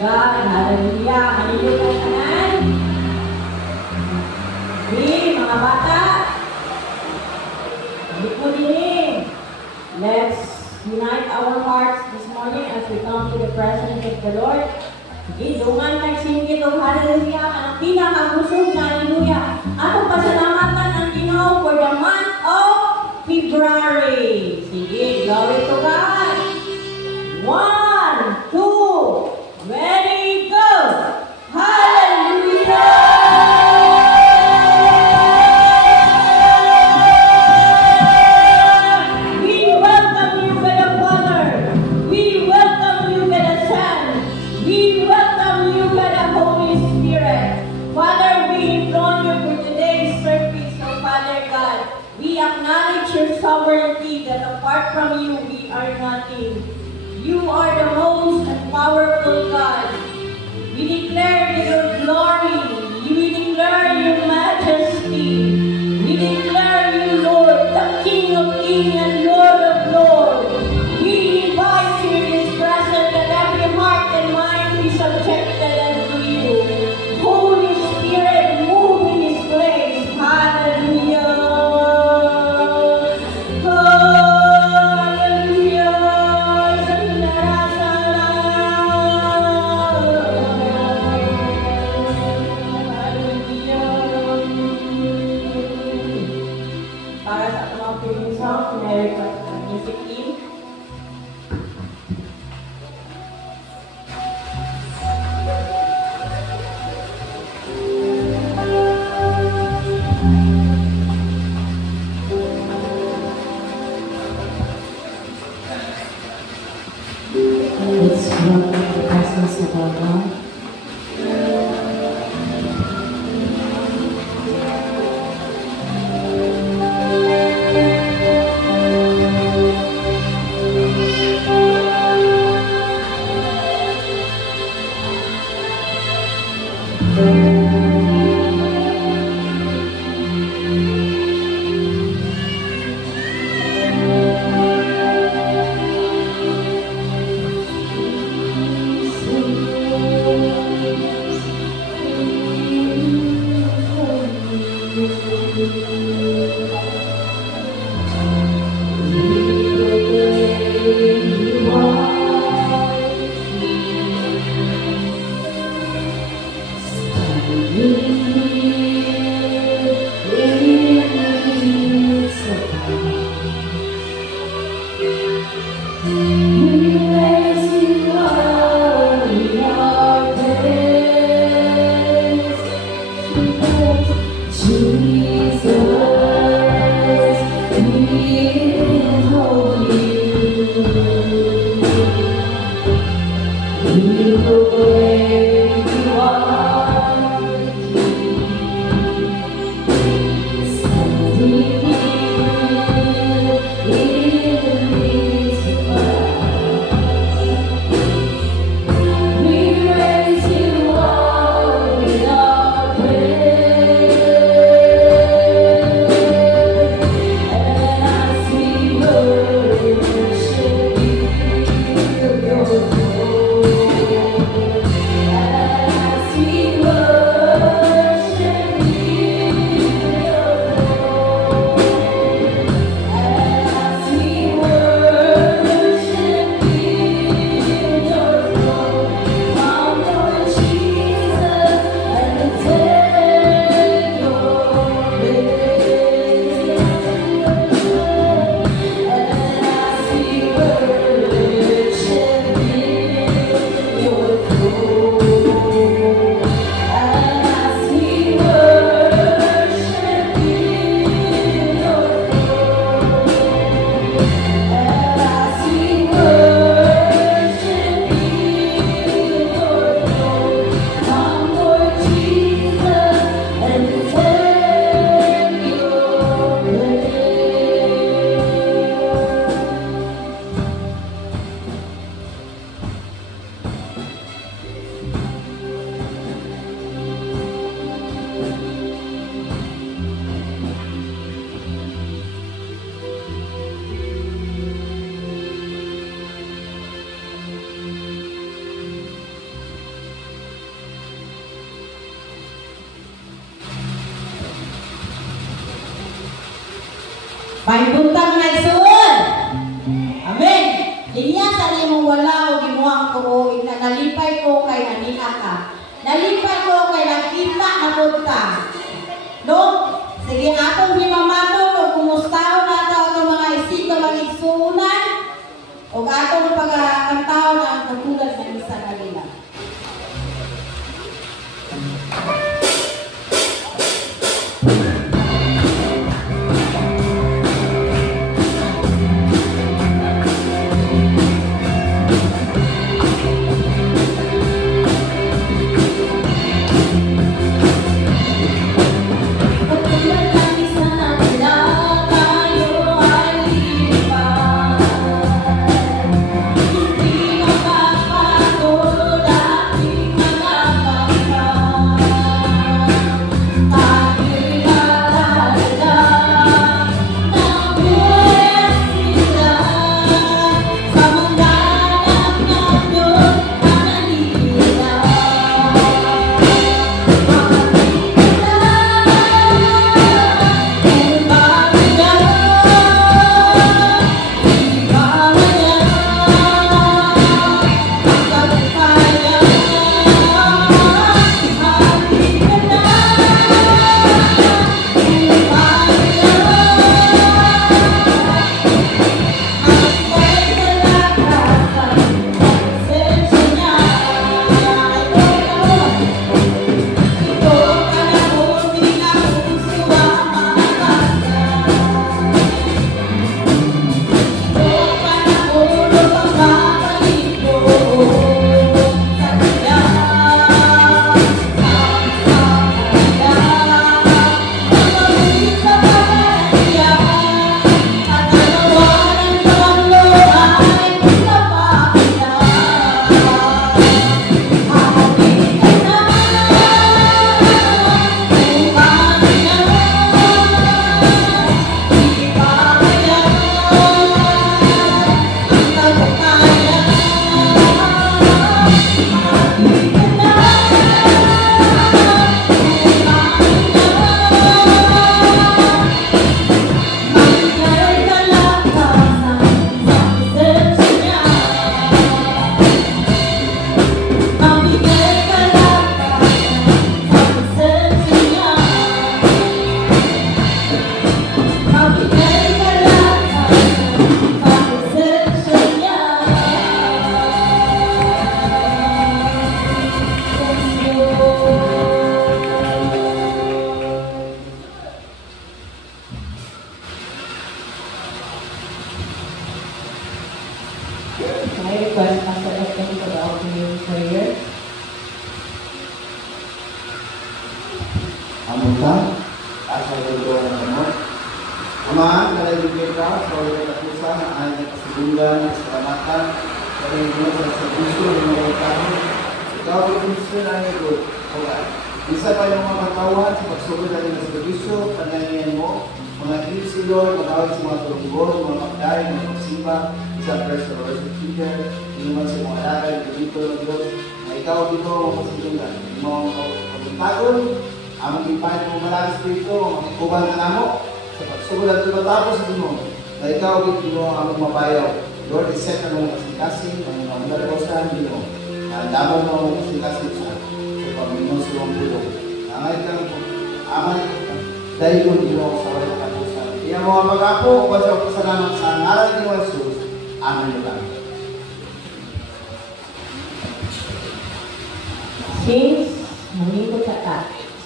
God. Hallelujah. Malilipan kanan. Okay, mga bata. Balik mo din. Let's unite our hearts this morning as we come to the presence of the Lord. Okay, dungan nagsingit o hallelujah. Ang pinakagusog na hallelujah. Atong pasalamatan ang Ginoo for the month of February. Sige, glory to God. 1, 2, ready, go! Hallelujah! We welcome you, God the Father. We welcome you, God the Son. We welcome you, God the Holy Spirit. Father, we enthrone you for today's service, oh Father God. We acknowledge your sovereignty that apart from you, we are nothing. You are the most powerful God. We declare your glory. We declare your majesty. We declare you, Lord, the King of kings and Lord of lords. We invite you in this presence that every heart and mind be subjected unto you. Holy Spirit, move in this place. Hallelujah. Para sa mga feeling song, request ng music team. Let's welcome the presence of our God. Paibuntang na isuon. Amen. Linya sa imong wala o gimuang ko nalipay ko kay aniha ka. Nalipay ko kay nakita na punta. No? Sige atong himamaton o kumustahon nato ang mga isito mga igsuunan o atong pagkantahon ang katulad ng isa kanila.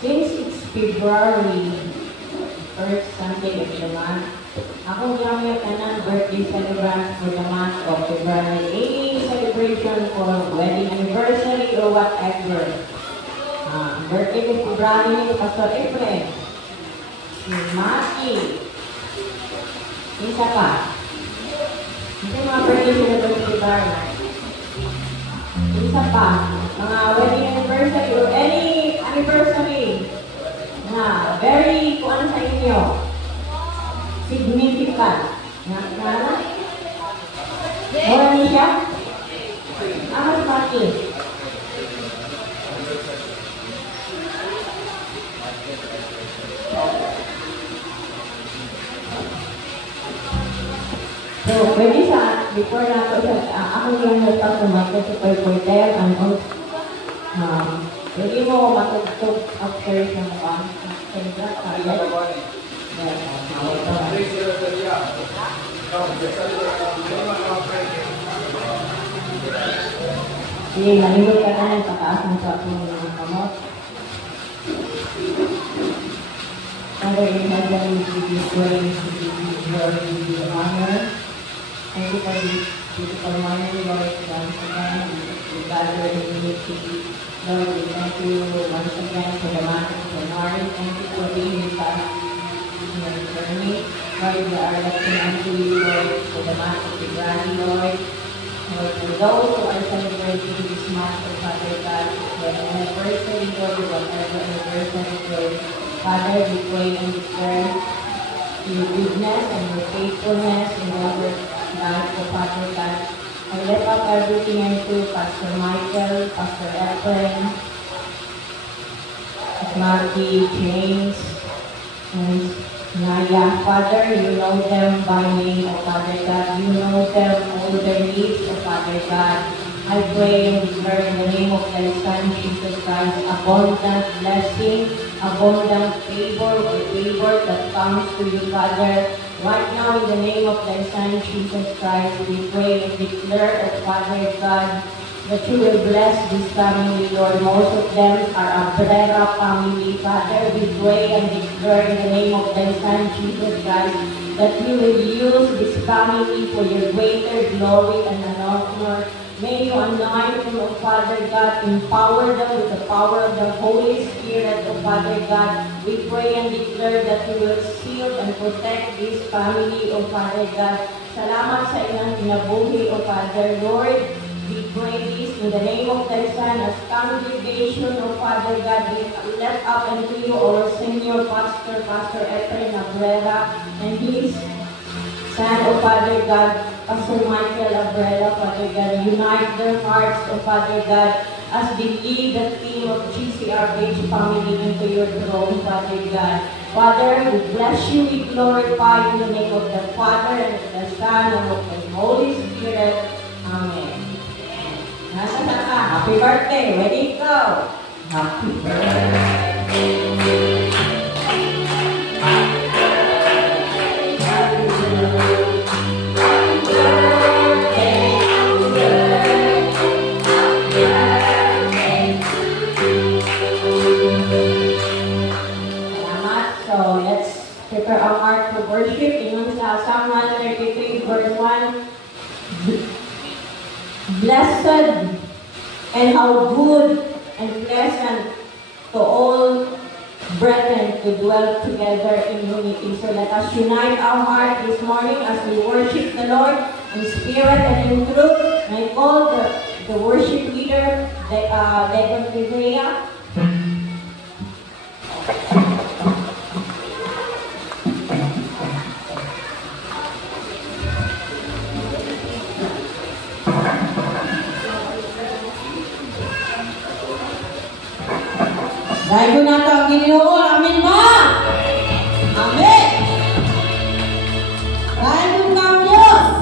Since it's February 1st Sunday of the month, ako gamit ng birthday celebrants for the month of February. Any celebration for wedding anniversary or whatever. Birthday ni February ni Pastor Efren. Si Maki. Isa pa. Ito yung mga birthday celebrants ni February. Isa pa. Mga wedding anniversary or any anniversary na very, kung ano sa inyo, significant. Nga? Wala niya siya? Mas Maki. pwede sa, before na ako, ako yung nagtang kumakas sa pwede, ano, pwede mo matugtog after sa mga sendra, kaya. Sige, nalilog ka na ng pataas ng sa ating mga kamot. Father in heaven, we give you praise, we give you glory, we give you honor. Thank you for this beautiful morning, Lord. Once again, we gather in unity. Lord, we thank you once again for the month of January. Thank you for being with us in your journey. Lord, we are looking unto you, Lord, for the month of February, Lord. Lord, for those who are celebrating this month, oh Father God, their anniversary, Lord, whatever anniversary, Lord, Father, we pray and declare your goodness and your faithfulness in our life, oh Father God. I lift up everything into Pastor Michael, Pastor Efren, Maggie, James, and Naya. Father, you know them by name, oh Father God. You know them, all their needs, oh Father God. I pray and declare in the name of thy Son, Jesus Christ, abundant blessing, abundant favor, the favor that comes to you, Father. Right now, in the name of thy Son, Jesus Christ, we pray and declare, oh Father God, that you will bless this family, Lord. Most of them are a Brera family, Father. We pray and declare in the name of thy Son, Jesus Christ, that you will use this family for your greater glory and honor. May you anoint them, O Father God, empower them with the power of the Holy Spirit, O Father God. We pray and declare that you will shield and protect this family, O Father God. Salamat sa inyong kinabuhi, O Father Lord. We pray this in the name of thy Son as congregation, O Father God. We lift up unto you our senior pastor, Pastor Efren Abrera, and his son, O Father God, Pastor Michael Abrera, Father God. Unite their hearts, O Father God, as they lead the team of GCRH family into your throne, Father God. Father, we bless you, we glorify in the name of the Father, and of the Son, and of the Holy Spirit. Amen. Nasa na ka? Happy birthday! Ready, go! Happy birthday! So let's prepare our heart for worship. In Psalm 133, verse 1. Blessed and how good and pleasant to all brethren to dwell together in unity. So let us unite our heart this morning as we worship the Lord in spirit and in truth. And I call the worship leader, Deacon Vivrea. Dahil na ito ang Ginoo, amin ba? Amen! Dahil ng Diyos!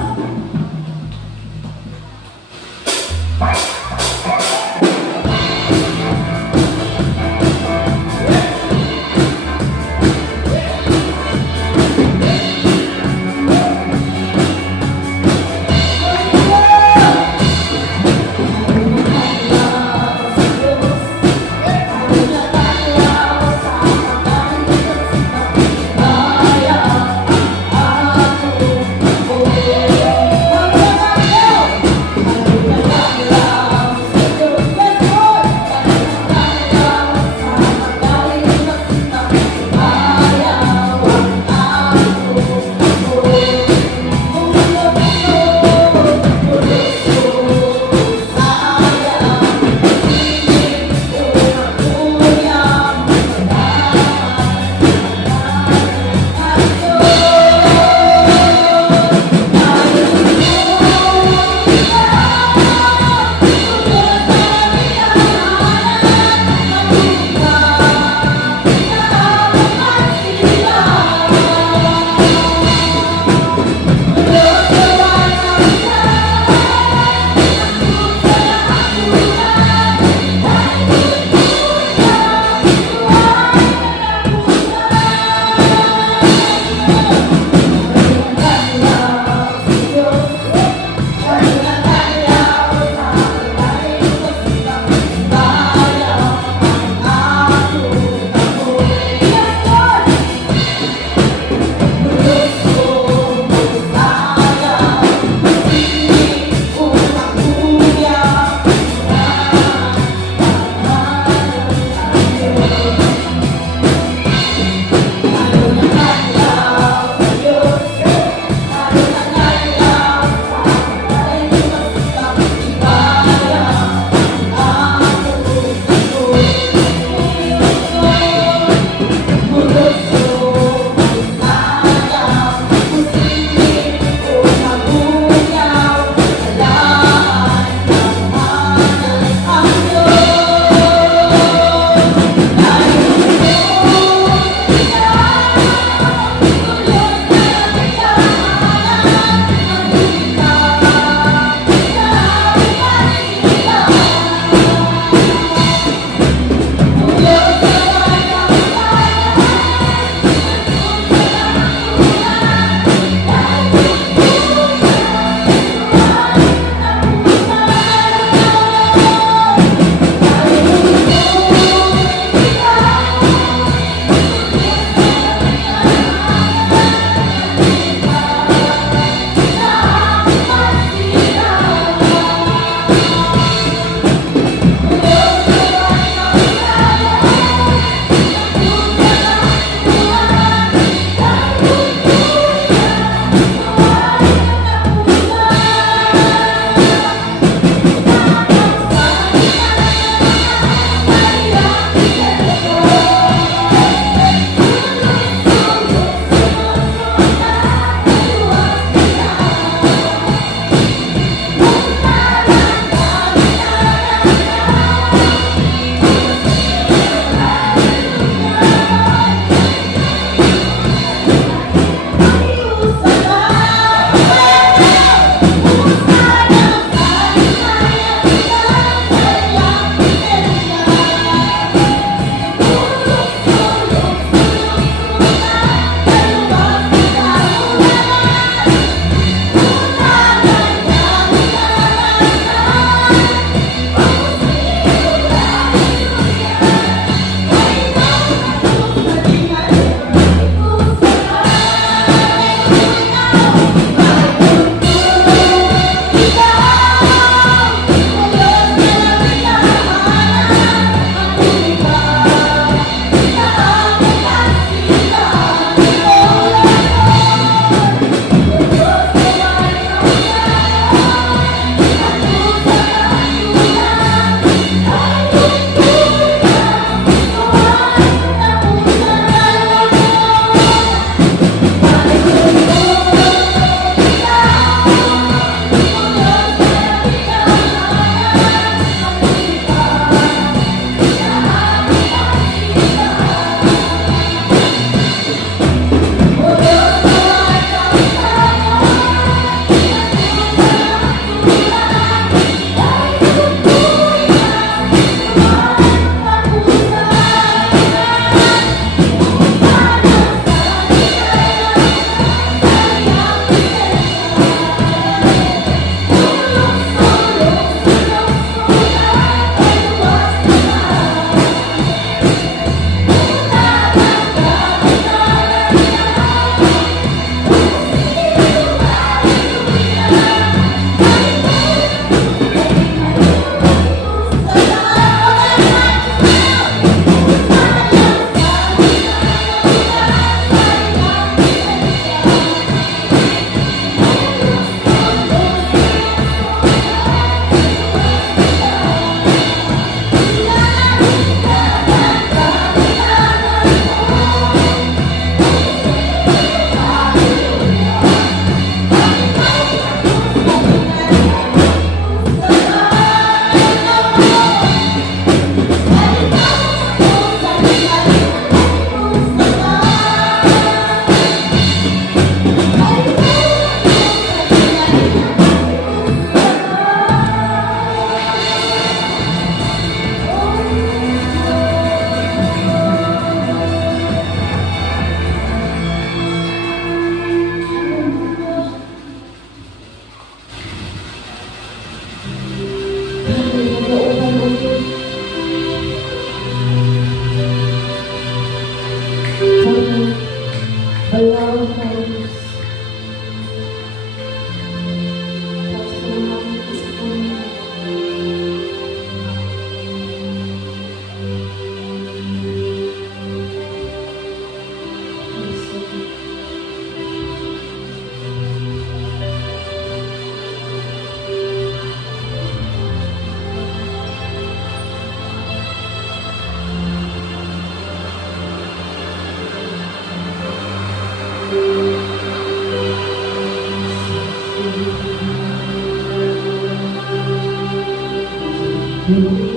Thank you.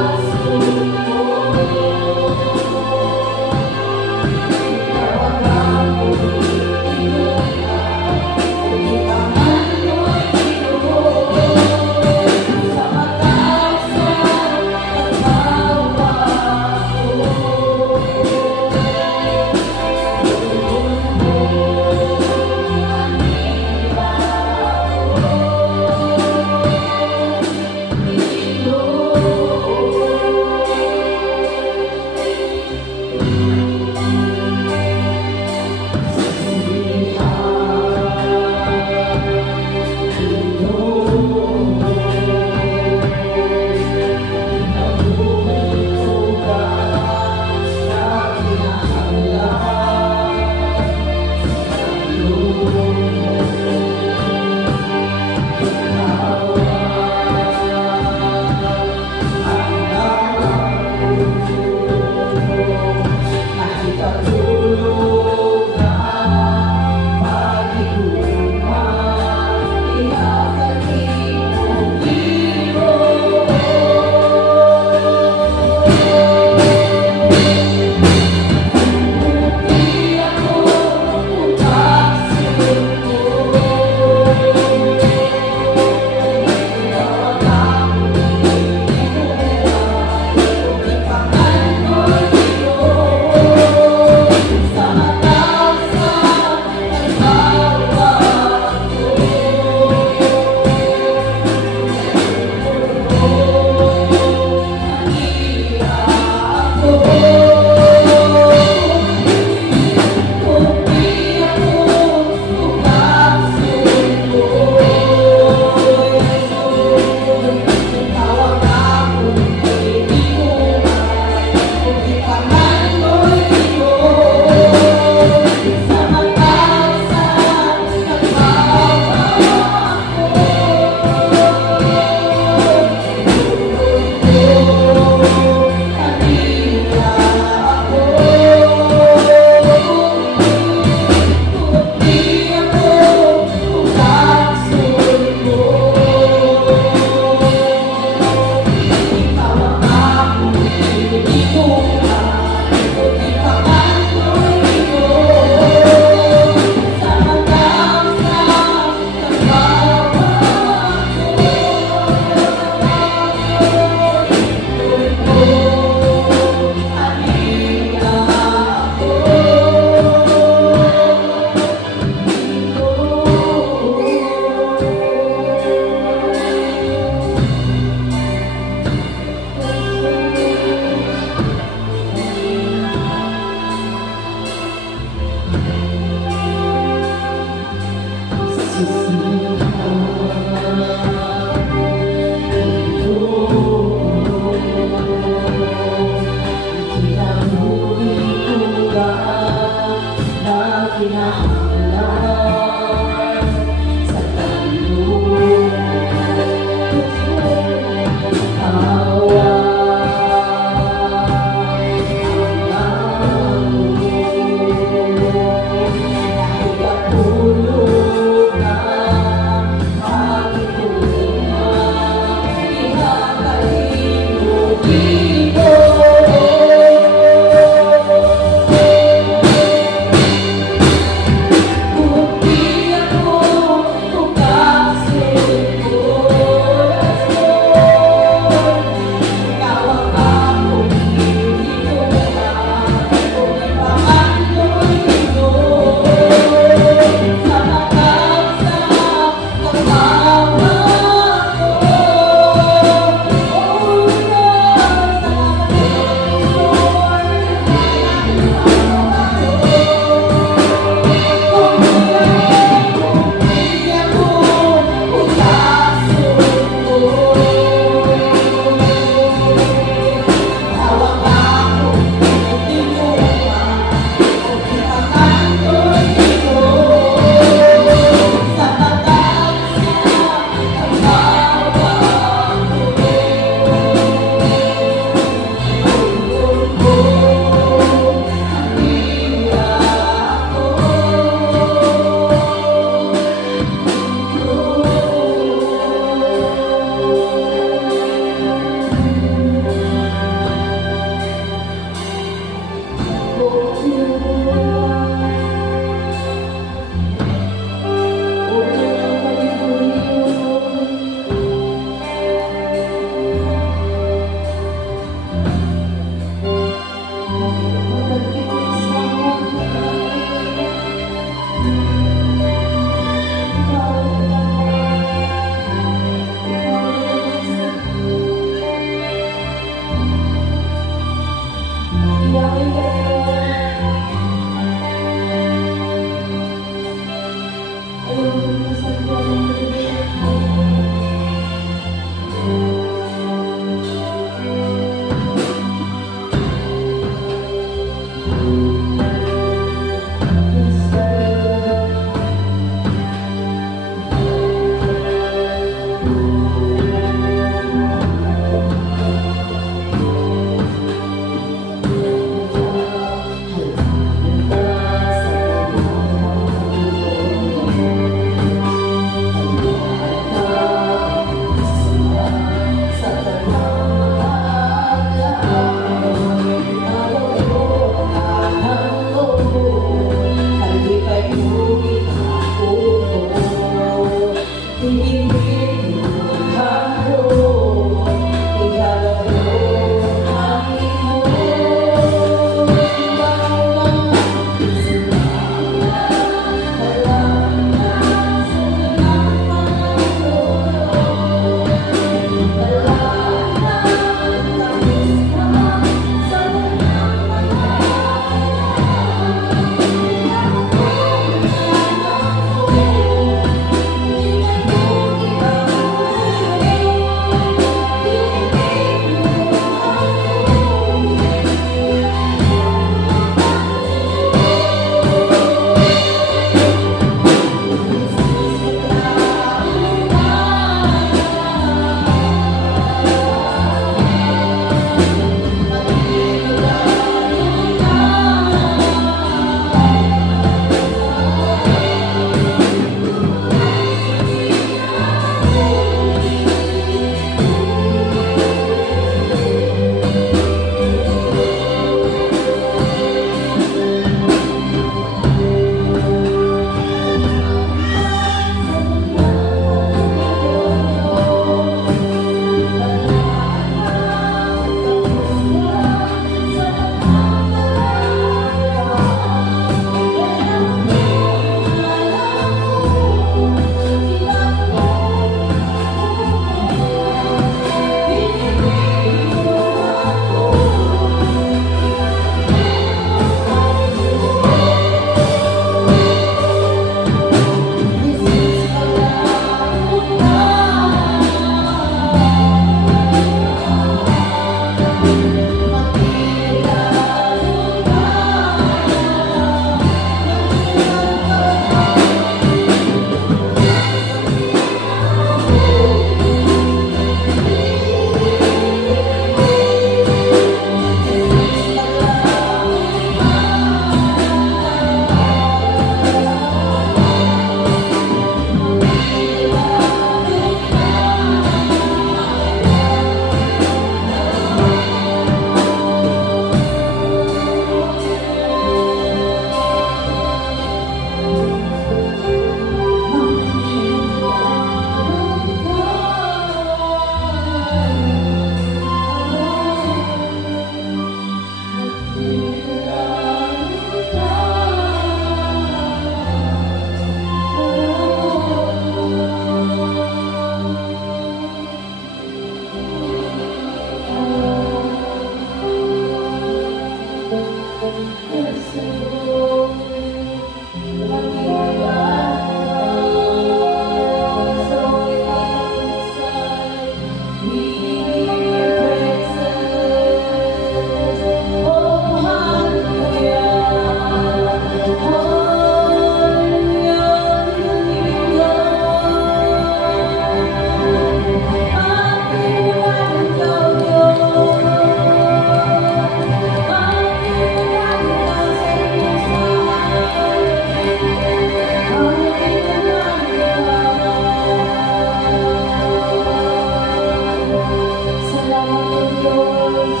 Diyos.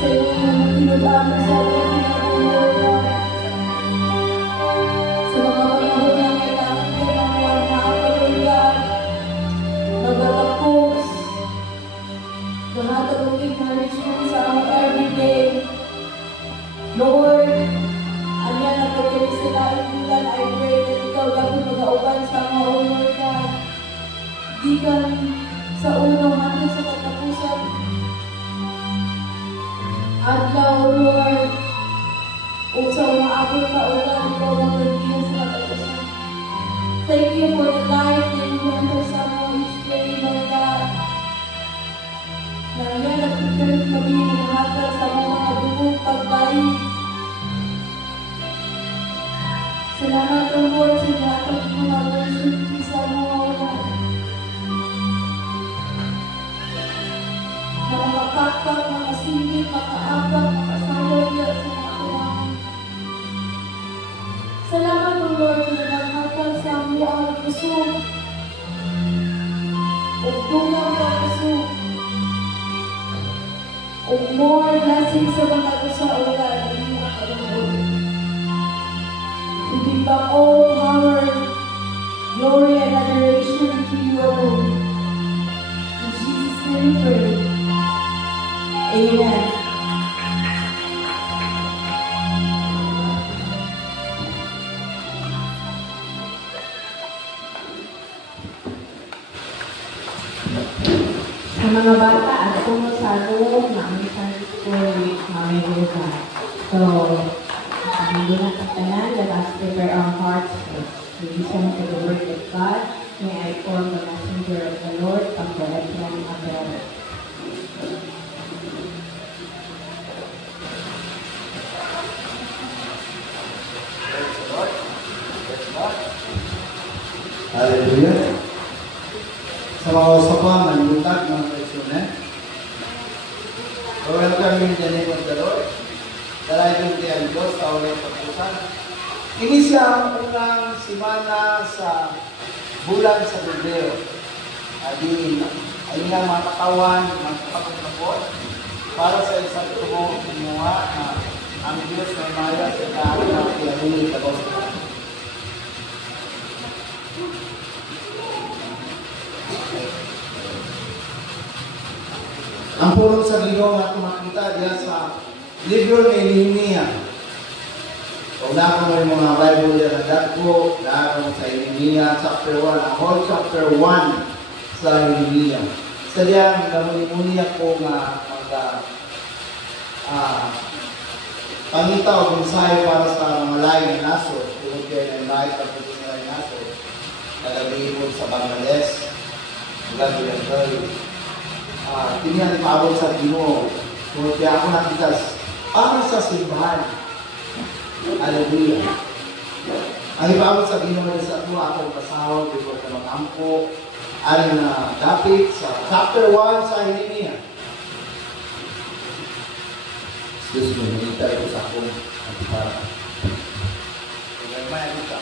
Sa iyong pinag-amin sa ating pinag-amin. Sa mga panahon na kailangan ko ng mga kapatulad, magtatapos, lahat ng encouragement sa aming everyday. Lord, anya na pagkiri sila ibulan, I pray that ikaw dapat mag-auban sa mga Lord God. Gikan sa unang hanggang sa katapusan. Adlaw, Lord, o sa umaabot ka ulan, ikaw ang magiging sa katapusan. Thank you for the life that you want us sa mga each day, Lord God. Na yan at pagkarit kami naghatag sa mga dugong pagbayi. Salamat ang Lord sa lahat ng mga worship sa mga ulan. Mga makakak, mga singit, makaabak, makasayaw yan sa mga ulan. Salamat ang Lord sa naghatag sa mga puso. O tulang sa puso. O more blessings sa mga sa ulan. Hindi makalungkot. We give back all power, glory, and adoration to you alone. In Jesus' name we pray. Amen. Sa mga bata, at kung sa loob, namin sa school with Mami Rosa. So, hindi na katanan, let us prepare our hearts to listen to the word of God. May I form the messenger of the Lord, pagbalat ng Abel. Hallelujah. Sa mga usapan, nagbutak mga Kristiyanen. Welcome in the name of the Lord. Dalayan din ang Diyos sa ulit pagpusan. Ini siya ang unang simana sa bulan sa Bebrero. Ay nga mga katawan, mga kapagpapot, para sa isang tumo, inuha na ang Diyos may maya sa lahat ng pinahuli sa Gospel. Ang pulong sa Ginoo nga makita diya sa libro ni Nehemia. Kung na may mga Bible diya na dagko, naroon sa Nehemia chapter 1, ang whole chapter 1 sa Nehemia. Sa diyan, namuni-muni ako nga pangita o mensahe para sa mga lain na naso, tungkol kayo ng lain at tungkol sa lain naso, nalagihipon sa Bangladesh, Bangladesh, Tinihan ipaabot sa Ginoo. Kaya ako nakitas para sa simbahan. Hallelujah. Ang ipaabot sa Ginoo sa ito, akong pasahod, before ka mag-ampo, aring na dapit sa chapter 1 sa Nehemia. Excuse me, hinita ito sa akong para. Kaya may alita.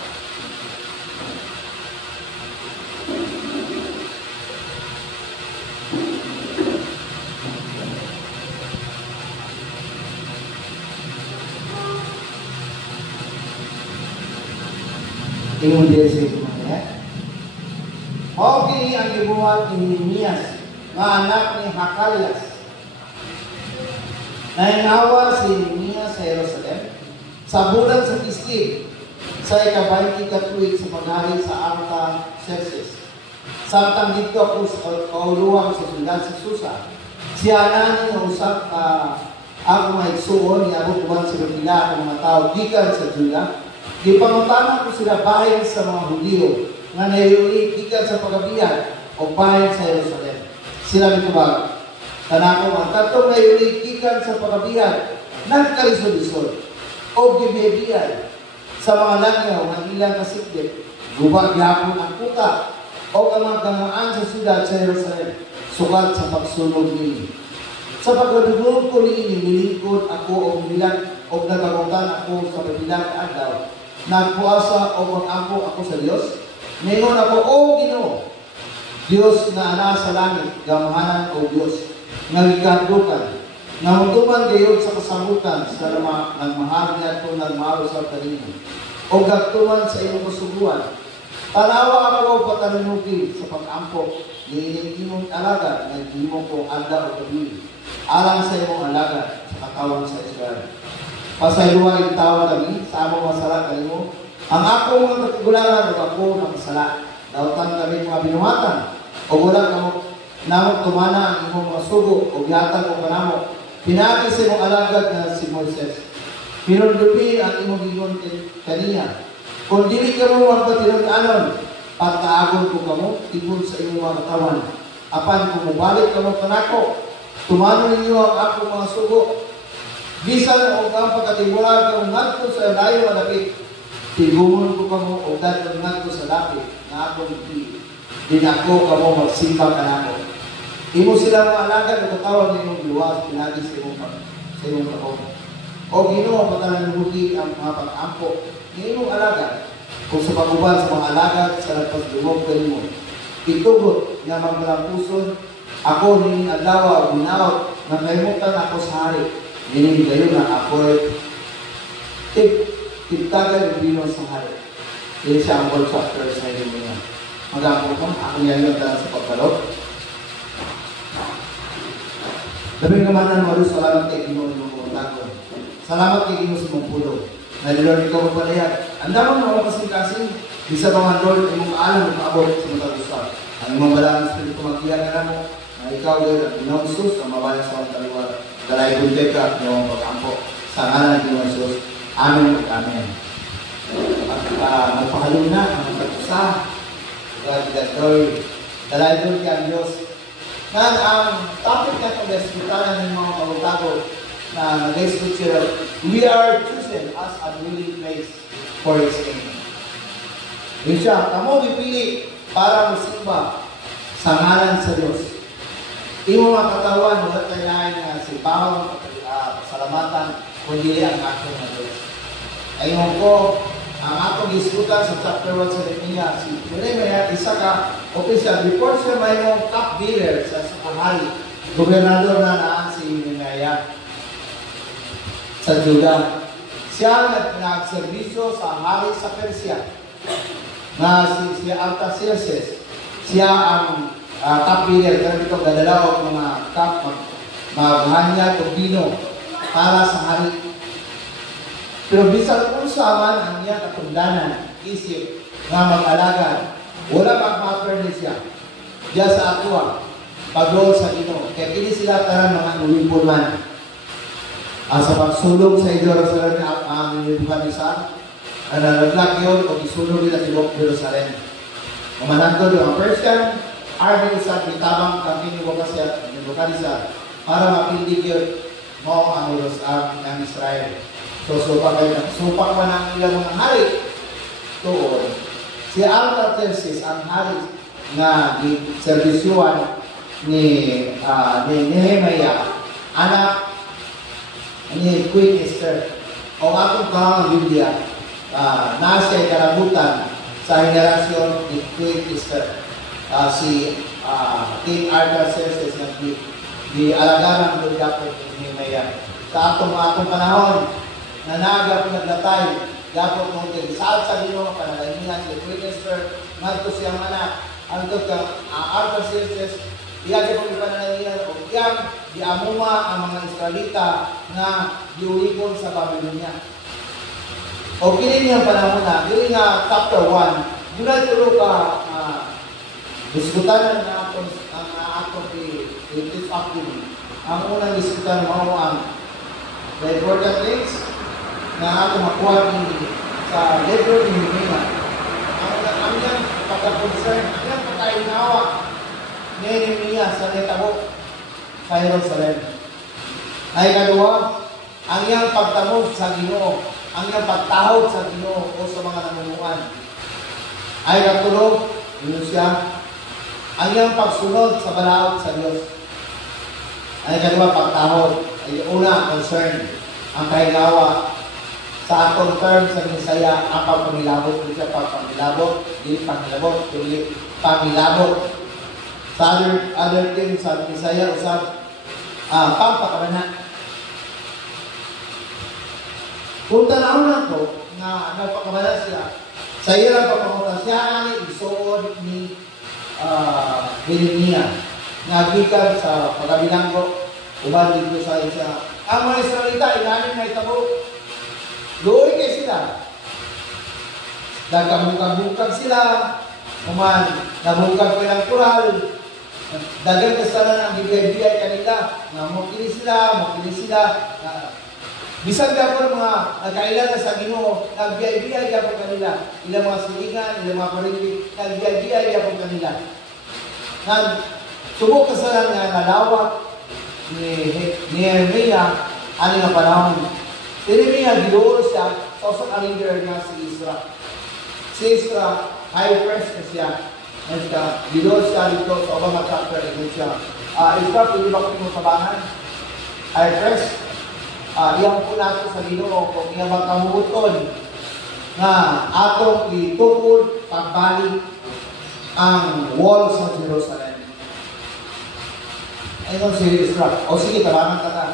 Tingnan din sa ito mga okay ang ibuhat ni Nehemias, nga anak ni Hakalias. Nainawa si Nehemias sa Jerusalem sa bulan sa Kislev sa ika-20 katuig sa paghalit sa Artaxerxes. Samtang dito ako sa kauluhan sa syudad sa Susa. Siya nani na usap ako maigsuon, niabot uban sa kapila ng mga tao gikan sa Juda. Gipangutanan ko sila bahin sa mga Hudyo nga naiuli gikan sa pagabiyan o bahin sa Jerusalem. Sila mitubag, tanako ang tatong naiuli gikan sa pagabiyan, nagkalisod-isod o gibebiyan sa mga langyaw ng ilang kasikdip, gubag yapon ang kuta o ang mga gamaan sa siyudad sa Jerusalem, sukat sa pagsunog nini. Sa pagkadugog ko nini, nilingkod ako o bilang o nagagutan ako sa pabilang adlaw. Nagpuasa o mag-ampo ako sa Diyos. Ngayon ako, O Ginoo, Diyos na ana sa langit, gamahanan o Diyos. nga gikadlukan. Namutuman gayod sa kasamutan sa nagmahal niya ito nagmahal sa kanino. O gagtuman sa iyong kasuguan. Tanawa ako patanunuki sa pag-ampok. Niining imong alaga na hindi mo kong alda o gabi. Alang sa imong alaga sa katawan sa Israel. Pasayluwa yung tawag kami sa among masala kanimo. Ang akong mga katigulangan o ako ng masala. Dautan kami mga binuhatan. O wala kamo namok tumana ang imong mga sugo o gihatan ko kanamo. Pinagi sa imong alagad na si Moises. Pinundupi ang imong gingon kaniya. Kung dili ka mo ang patinag-anon, pagkaagon ko kamo, tibon sa imong mga katawan. Apan kung mabalik ka mo panako, tumano ninyo ang akong mga sugo. Bisan o ang pagkatibulag kang ngadto sa layo nga dapit, tibungon ko kamo o datong ngadto sa dapit na akong dinako kamo magsimba kanako. Imo sila mga alagad o katawan ninyong luwas, pinagi sa imong katawan. O Ginoo patalanhuti ang mga pag-ampo ni imong alagad kung sa pag-uban sa mga alagad sa nagpaslumog kanimo. Itugot nga magmalampuson ako nining adlaw o ginaot nga kalimutan ako sa hari. Nining gayon na ako'y tiptagan ng binon sa hari. Yan siya ang whole chapter sa inyo niya. Mag-ampo ko, ako yan yung talang sa pagkalog. Labing kamanan mo, salamat kay Ginoo ng mga tago. Salamat kay Ginoo sa mong pulo. Nalilord ikaw magpalayag. Ang damang mga kasing-kasing, isa mga Lord, ay mong alam ng maabot sa mga usap. Ang imong balang Espiritu magkiyag na mo, na ikaw din ang Ginoong Jesus, ang mabalang sa mga taliwala. Dalay kunti ka, iyong pag-ampo. Sa ngalan ng Ginoong Jesus. Amen at Amen. At magpahalong na ang pag-usa. God, Lord, dalay kunti ang Diyos. Nan, ang topic na pag-escritanan ng mga pagbago na nag-escrit sila, we are chosen as a dwelling place for His name. Yun siya, kamo dipili para masimba sa ngalan sa Diyos. Imo mga katawan, wala tayo na si Pahong, salamatan, kundi ang action ng Diyos. Ayun ko, ang atong iskutan sa chapter 1 sa Nehemiah, si Nehemiah, isa ka, official, before siya mayroong top bidder sa hari, gobernador na naan si Nehemiah sa Judah. Siya nagserbisyo sa hari sa Persia, na si Artaxerxes. Siya ang top bidder, pero dito gadalaw mga top, maghanya o bino para sa hari. Pero bisan kung saman ang niya katundanan, isip, nga mag-alaga, wala mag-matter ni siya. Diya sa atwa, pag-roll sa Ginoo. Kaya hindi sila taran mga ulipon man. Sa pagsulong sa Jerusalem ang nilibukan ni San, nalaglak yun o isulong nila si Jerusalem. Mamanagod yung Persian army sa kitabang kami nibukan siya para mapindig yun mo ang Israel. So, supak man ang ilang mga hari. Tuon, si Artaxerxes ang hari na serbisyuan ni Nehemiah, anak ni Queen Esther. O akong kahang Biblia, nasa karabutan sa henerasyon ni Queen Esther. Si King Artaxerxes na di-alagaran ng Dapot ni Nehemiah. Sa atong panahon, nanaga po naglatay, dapat mong saad sa Ginoo, panalangin si Queen Esther, ngadto siyang anak, ang ka Artaxerxes, iyagi po ipanalangin, o iyang diamuma ang mga Israelita na diulikon sa Babylonia. O kini niyang panahon na, yun nga chapter 1, doon ay tulo ka diskutanan na akong i-teach up din. Ang unang diskutanan mo ang the important things na ato makuha sa letter ni Nehemiah. Ang yang pagka-concern, ang yang pagkainawa ni Nehemiah sa netabo sa Jerusalem. Ay kadua, ang yang pagtamod sa Ginoo, ang yang pagtahod sa Ginoo o sa mga namumuan. Ay katulo, yun siya, ang yang pagsunod sa balaod sa Diyos. Ay kadua, pagtahod. Ay una, concern, ang kahigawa. Sa atong term sa Misaya, ang pagpamilabot, hindi siya pagpamilabot, hindi pangilabot, kundi pamilabot. Sa other term sa Misaya, usap, pampakabanan. Kung tanawin na ito, na nagpakabanan siya, sa iyo lang pagkamunta siya ani isuod ni Jeremia. Nagikan sa pagkabilanggo, uban dito sa isa. Ang mga Israelita, inanin na itabo. Doon kay sila. Nagkabukag-bukag sila. Nabukag ko ng kural. Dagang kasalan ang bigay-bigay kanila. Mukili sila. Bisan ka po mga nagkailan sa Ginoo, nagbiyay-biyay ka po kanila. Ilang mga silingan, ilang mga parinig, nagbiyay-biyay ka po kanila. Subok kasalan nga nalawak ni Jeremia, ano nga panahon. Si Jeremia, gidoon siya, sa usang leader nga si Isra. Si Isra, high priest na siya. Gidoon siya dito sa Obama chapter, ito siya. Isra, pwede ba kung sabangan? High priest. Iyang po nato sa Ginoo kung iyang magkamuton na atong itukod pagbalik ang wall sa Jerusalem. Ayun si Isra. O sige, tabangan ka na.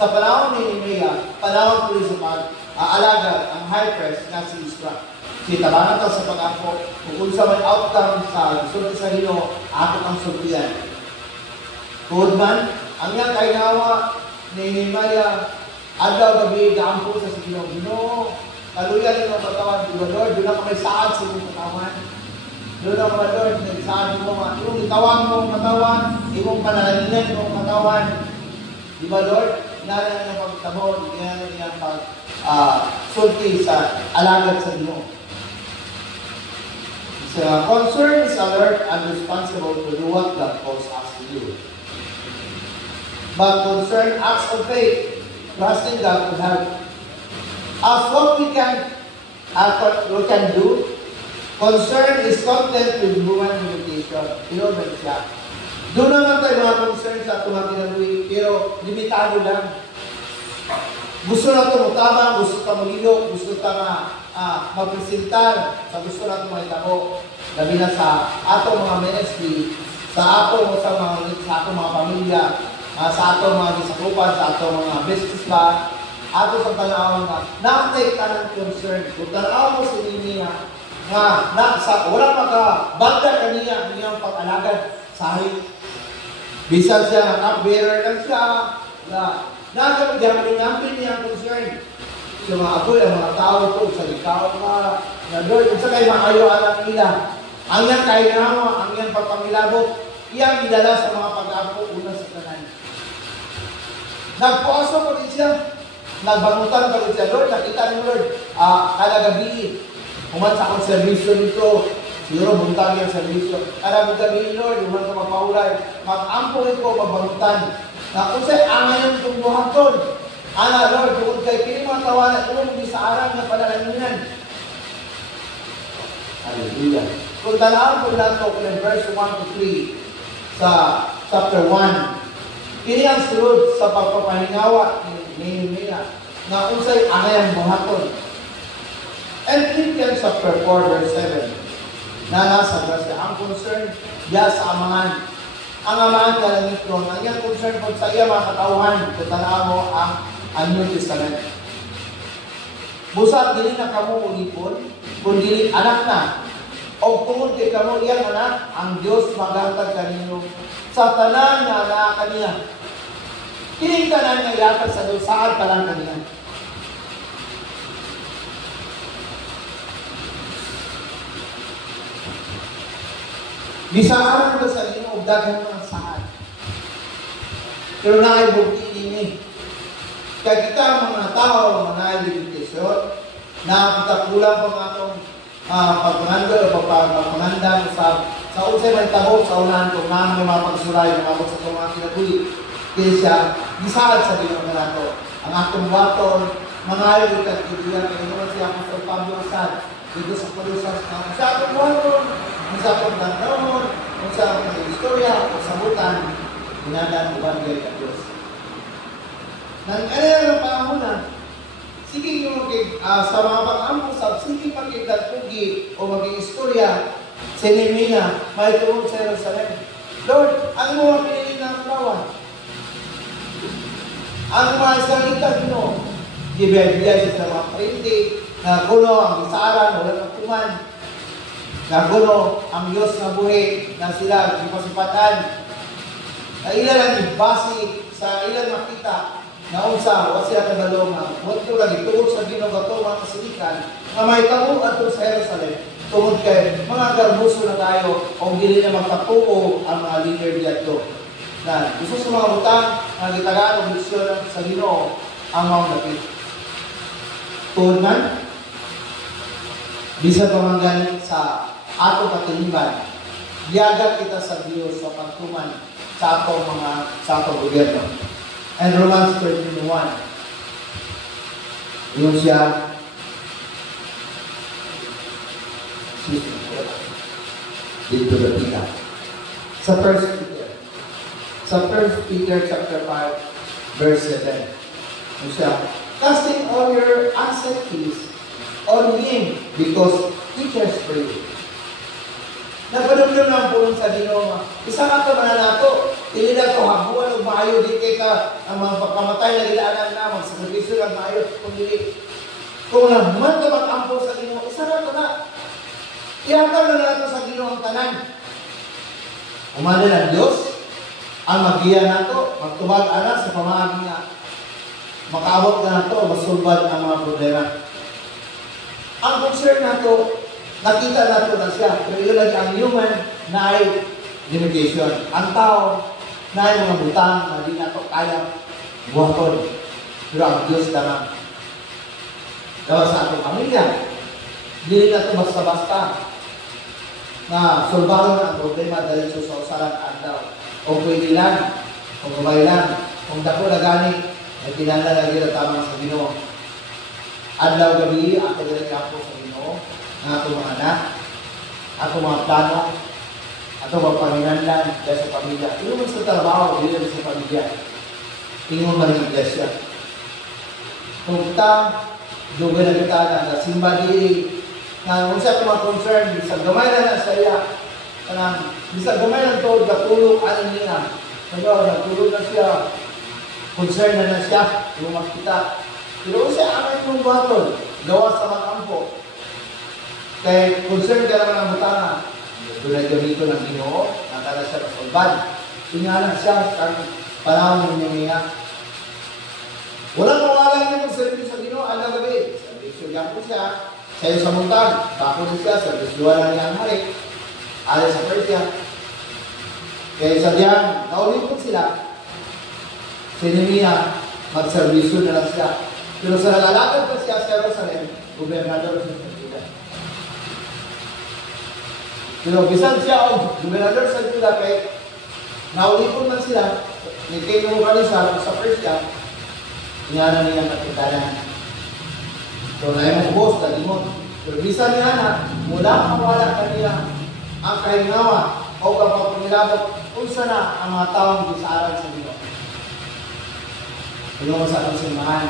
Sa panahon ni Nehemia, panahon po sa pag-aalaga ang high priest na si Isra. Si tabangan ka sa pag-ako, kung sa may outcome sa sulti sa Ginoo, ato ang sultian. Good man, ang iyang kainawa ni Nehemia, adlaw gabi gaampo sa Ginoo. Kaluyan ng mga katawan, di ba Lord? Doon ako may saad sa imong katawan. Doon ako ba Lord, nagsaad mo yung itawang mong katawan, imong panalangin mong katawan. Di ba Lord? Inalan ng pagtabon, inalan ng pag-sulti sa alagad sa Ginoo. So, concern is alert and responsible to do what God calls us to do. But concern acts of faith, trusting God to help us what we can do. Concern is content with human limitation. Ba siya? Doon naman tayo mga concern sa itong kinabuhi, pero limitado lang. Gusto na ito mutabang, gusto ito mulilo, gusto ito magpresentar, sa gusto na ito mahitabo. Labi na sa atong mga ministry, sa atong mga pamilya, sa atong mga gisakupan, sa atong mga business ba, ato sa tanawan na na-take ka ng concern. Kung tanaw mo si Nehemia, nga wala makabanda kaniya niyang pag-alagad sa hari. Bisan siya, cupbearer lang siya, nagkabidyaman niya ang concern. Sa mga apoy, ang mga tao ito, sa ikaw na Lord, kung sa kayo maayo anak nila, ang yan kainawa, ang yan papangilabot, iyang idala sa mga pag-apo, una sa tanan. Nagpuaso pa rin siya. Nagbangutan pa rin siya. Lord, nakita niyo Lord, kada gabi, uman sa akong servisyo nito, siguro buntag yung servisyo. Kada gabi, Lord, uman sa mapaulay, mag-ampunin ko, magbangutan. Na kung sa'y angayon itong buhaton, ana Lord, kung kay kini mga tawanan, kung hindi sa arang na panalanginan. Hallelujah. Kung talaan ko lang ito, kung verse 1 to 3, sa chapter 1, kini ang sulod sa pagpapahingawa ni Nehemia na unsay anay ang buhaton. And Philippians chapter 4 verse 7 na nasa verse ang concern diya sa amahan. Ang amahan ka lang ito, ang iyang concern po sa iya mga katauhan, kung tanaw mo ang New Testament. Busa, dili na kamo ulipon, kung dili anak na, o tungod kay kamo iyang anak, ang Diyos magantag kanino sa tanan na anak kaniya. Kining tanan nga ilatag sa Diyos, saan ka lang kaniya. Bisaan ko sa inyo, dagang mga saan. Pero naibugti ini. Kaya kita mga tao, mga nailimitasyon, nakakita kulang pa atong pagmanganda o pagmanganda sa unsay may tabok sa unahan kung naman yung mga pagsulay, mga sa mga kinabuhi. Kaya siya, gisaad sa Ginoo na nato. Ang atong baton, mga ayod at kibuyan, kaya naman siya Apostol Pablo Asad, dito sa Colosas, sa atong baton, sa atong dandahon, sa atong istorya, sa butan, ginadan uban gay ka Diyos. Nang kaya ng panahon na, sige nyo sa mga pag-amusap, sige pagkikatpugi o maging istorya, si Nehemia, may tuon sa Jerusalem. Lord, ano mo ang pinili ng kawan? Ang mga salita Ginoo, gibiyay sa mga printi, na kuno ang isaran, wala ng kuman, na kuno ang Diyos na buhi, na sila ipasipatan, na ilan ang basi sa ilan makita, na unsa, wala sila kadalong, na muto lagi, tungod sa Ginoo gato mga kasilikan, na may tamo ato sa Jerusalem, tungod kay mga garbuso na tayo, o hindi na magpatuo ang mga leader dito. Na gusto sa mga utang, na gitagaan o misyon sa Ginoo, ang mga napit. Tuod man, bisan pamanggan sa atong katiliban, yagat kita sa Diyos sa pagtuman sa atong gobyerno. And Romans 13:1, yun siya, dito na kita. Sa 1 Peter chapter 5, verse 7, yun siya, casting all your anxieties on Him because He cares for you. Napadumdum na ang pulong sa Ginoo. Isa ka ito na nato. Hindi na ito habuan o maayo. Di ka ang mga pagkamatay na ilaanan na. Magsakripisyo lang maayo. Kung naman ka mag-ampol sa Ginoo, isa na ito na. Iakal na nato sa Ginoo ang tanan. Umano ng Diyos, ang magiya nato, magtubag anak sa pamahagi niya. Makaabot na nato, masulbad ang mga problema. Ang concern nato, nakita nato na siya. Pero yun lang ang human na ay limitation. Ang tao na ay mga butang na di nato kaya buhaton. Pero ang Diyos naman. Dawa sa atong pamilya, hindi nato basta-basta na sulbaron ang problema dahil sa usaran adlaw. Kung pwede lang, kung kumay lang, kung dako na gani, ay kinala na rin tamang sa Ginoo. Adlaw gabi, ako rin ako sa Ginoo, ng atong mga anak, atong mga plano, atong mga panginanlan dahil sa pamilya. Ino man sa trabaho, hindi sa pamilya. Ino man ang iglesia. Kung kita, dugay na kita na simba diri, na kung siya mga concern, bisag gamay na sa iya, bisag gamay na ito, natulog, anin niya. Natulog na siya, concern na siya, yung makita. Pero siya amin mong baton, gawa sa mga kampo. Kaya concern ka naman ang butana. Doon ay gamito ng Ginoo, nakala siya kasulban. Singalan siya sa panahon ng niya. Walang mawalan niya kung service sa Ginoo, ala gabi. Service yan po siya. Sayo sa muntag, bako din siya, service luwa niya ang hari. Ala sa Persia. Kaya sa diyan, naulit po sila. Sinimiya, mag-servisyo na lang siya. Pero sa nalalakad pa siya sa Jerusalem, gobernador sa Juda. Pero bisan siya ang gobernador sa Juda, kaya naulipon man sila, may kayo mo kanisa sa Persia, inyanan niya kapitanan. So na yung boss, lagi mo. Pero bisan niya na, mula ang wala kanila, ang kahingawa, o kapag pumilabot, kung sana ang mga taong gisaran sa Ginoo. Ino sa atong simbahan.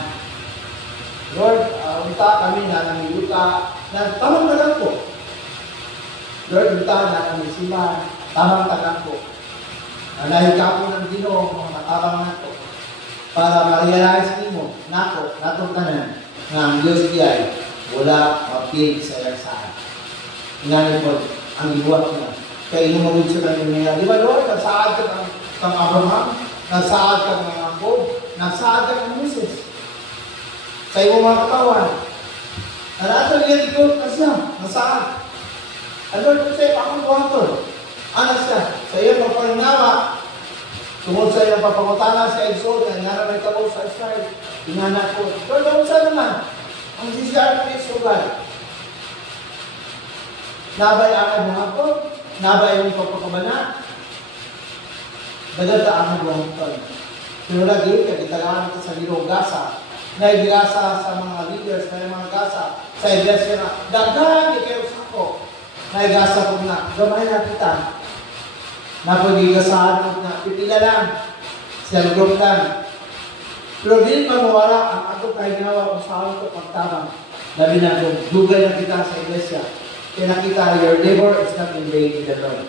Lord, unta kami na nangiyuta, na tamang tagang ko. Lord, unta na kami simbahan, tamang tagang ko. Nahikapo ng Ginoo, mga matabang nato, para ma-realize nimo, nato, natong tanan, na ang Diyos iyay, wala mapil sa ilang Ingani po, ang ibuhat niya. Kaya ino mag-unsyo ng niya. Di ba, Lord, nasaad ka ng Abraham, nasaad ka ng Jacob, nasaad ka ng Moses. Sa iyong mga katawan, nalatang yan ikaw na siya, nasaad. Ang Lord po sa'yo, akong buhaton. Ano siya? Sa iyong magpanginawa, tungkol sa iyong papangutana sa Exod, na nga naman ikaw sa Israel, inanak ko. Lord, ako sa naman, ang sisiyar ng Exogal. Nabay ang buhaton, nabay yung pagpapabana, bagay ang buhaton. Pero lagi, kagitagaan ito sa Ginoo gasa, na igasa sa mga leaders, na mga gasa, sa iglesia na, dagdag, ikaw sa ako, na igasa ko na, gamay na kita, na pag-igasahan mo na, pipila lang, self-group lang. Pero din mawala ang ato kahinawa kung saan ito pagtamang, labi na kung dugay na kita sa iglesia, kaya nakita, your labor is not in vain in the Lord.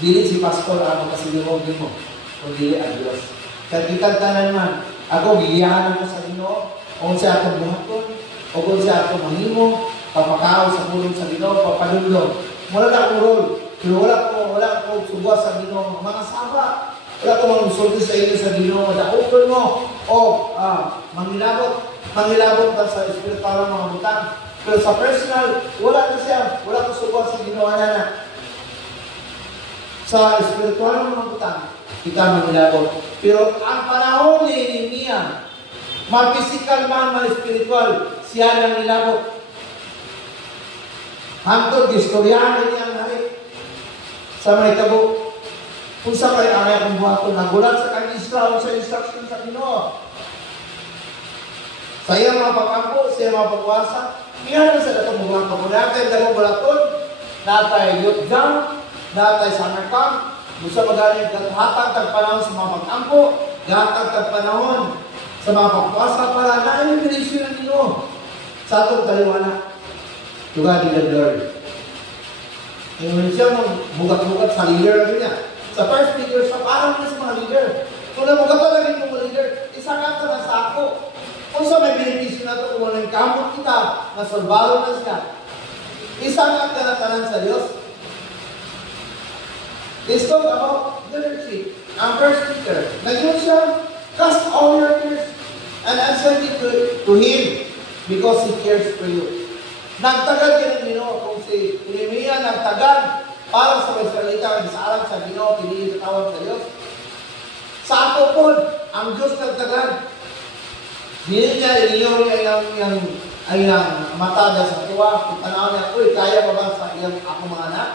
Dili si pastor ang makasilingog mo, kundi ang Diyos. Kaya kitang tanan man, Ako, giyahan ko sa Ginoo, kung siya atong buhaton, o kung siya atong mahimo, papakaw sa pulong sa Ginoo, papadulong. Wala na akong role, pero wala akong subuha sa Ginoo. Mga saba, wala akong mangsulti sa inyo sa Ginoo, daupon mo, o mangilabot ka sa espiritual mga butang. Pero sa personal, wala na siya, wala akong subuha sa Ginoo, na. Sa espiritual mga butang, kita mangilabot. Pero ang panahon ni Nehemia, ma-physical man, ma-spiritual, siya lang nilabot. Hangtod, istoryahan niya ang hari. Sa may tabo, kung sa kayo ang ayang buhaton, nagulat sa kanyang Israel sa instruction sa Ginoo. Sa iya mga pagkampo, sa iya mga pagwasa, iyan naman sa datong mga kampo. Natay dalawang balaton, natay youth jam, natay summer camp, gusto magaling hatag tagpanahon sa mga pagkampo, hatag tagpanahon sa mga pagwasa para na elimination ng Ginoo. Sa atong taliwana, tuga ni the Lord. Yung siya mong bugat-bugat sa leader niya. Sa first leader, sa parang sa mga leader. Kung nabugat lagi ng mga leader, isa ka na sa ako. Kung sa may benepisyo na ito, kung walang kamot kita, nasolbaro na siya. Isa ka na tanan sa Diyos. Let's talk about leadership. Ang first leader, nag-yun siya, cast all your cares and answer it to Him because He cares for you. Nagtagal ka ng Ginoo kung si Nehemia nagtagal para sa Israelita sa alam sa Ginoo, pinili sa tawag sa Diyos. Sa ako po, ang Diyos nagtagal. Hindi niya ay mata niya sa tuwa. Kung tanaw niya, uy, kaya pa ba sa iyang ako mga anak?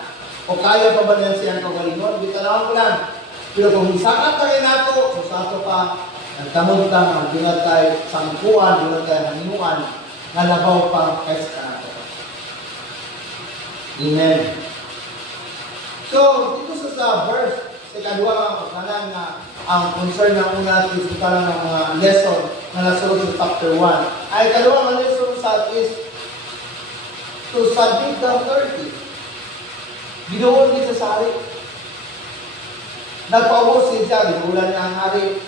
O kaya pa ba niya siyang kagalingon? Hindi tanaw ko lang. Pero kung isakat tayo nato, so sa ato pa, nagtamod ka, magdunad tayo sangkuan, dunad tayo hanginuan, nalabaw pa kaysa ka nato. Amen. So, dito sa verse, sa kadwa kanan na ang concern ng una is lang ng mga lesson na nasunod sa chapter 1. Ay kadwa ang lesson sa is to submit the authority. Binuhol din sa hari. Nagpawos siya, binuhulan niya ang hari.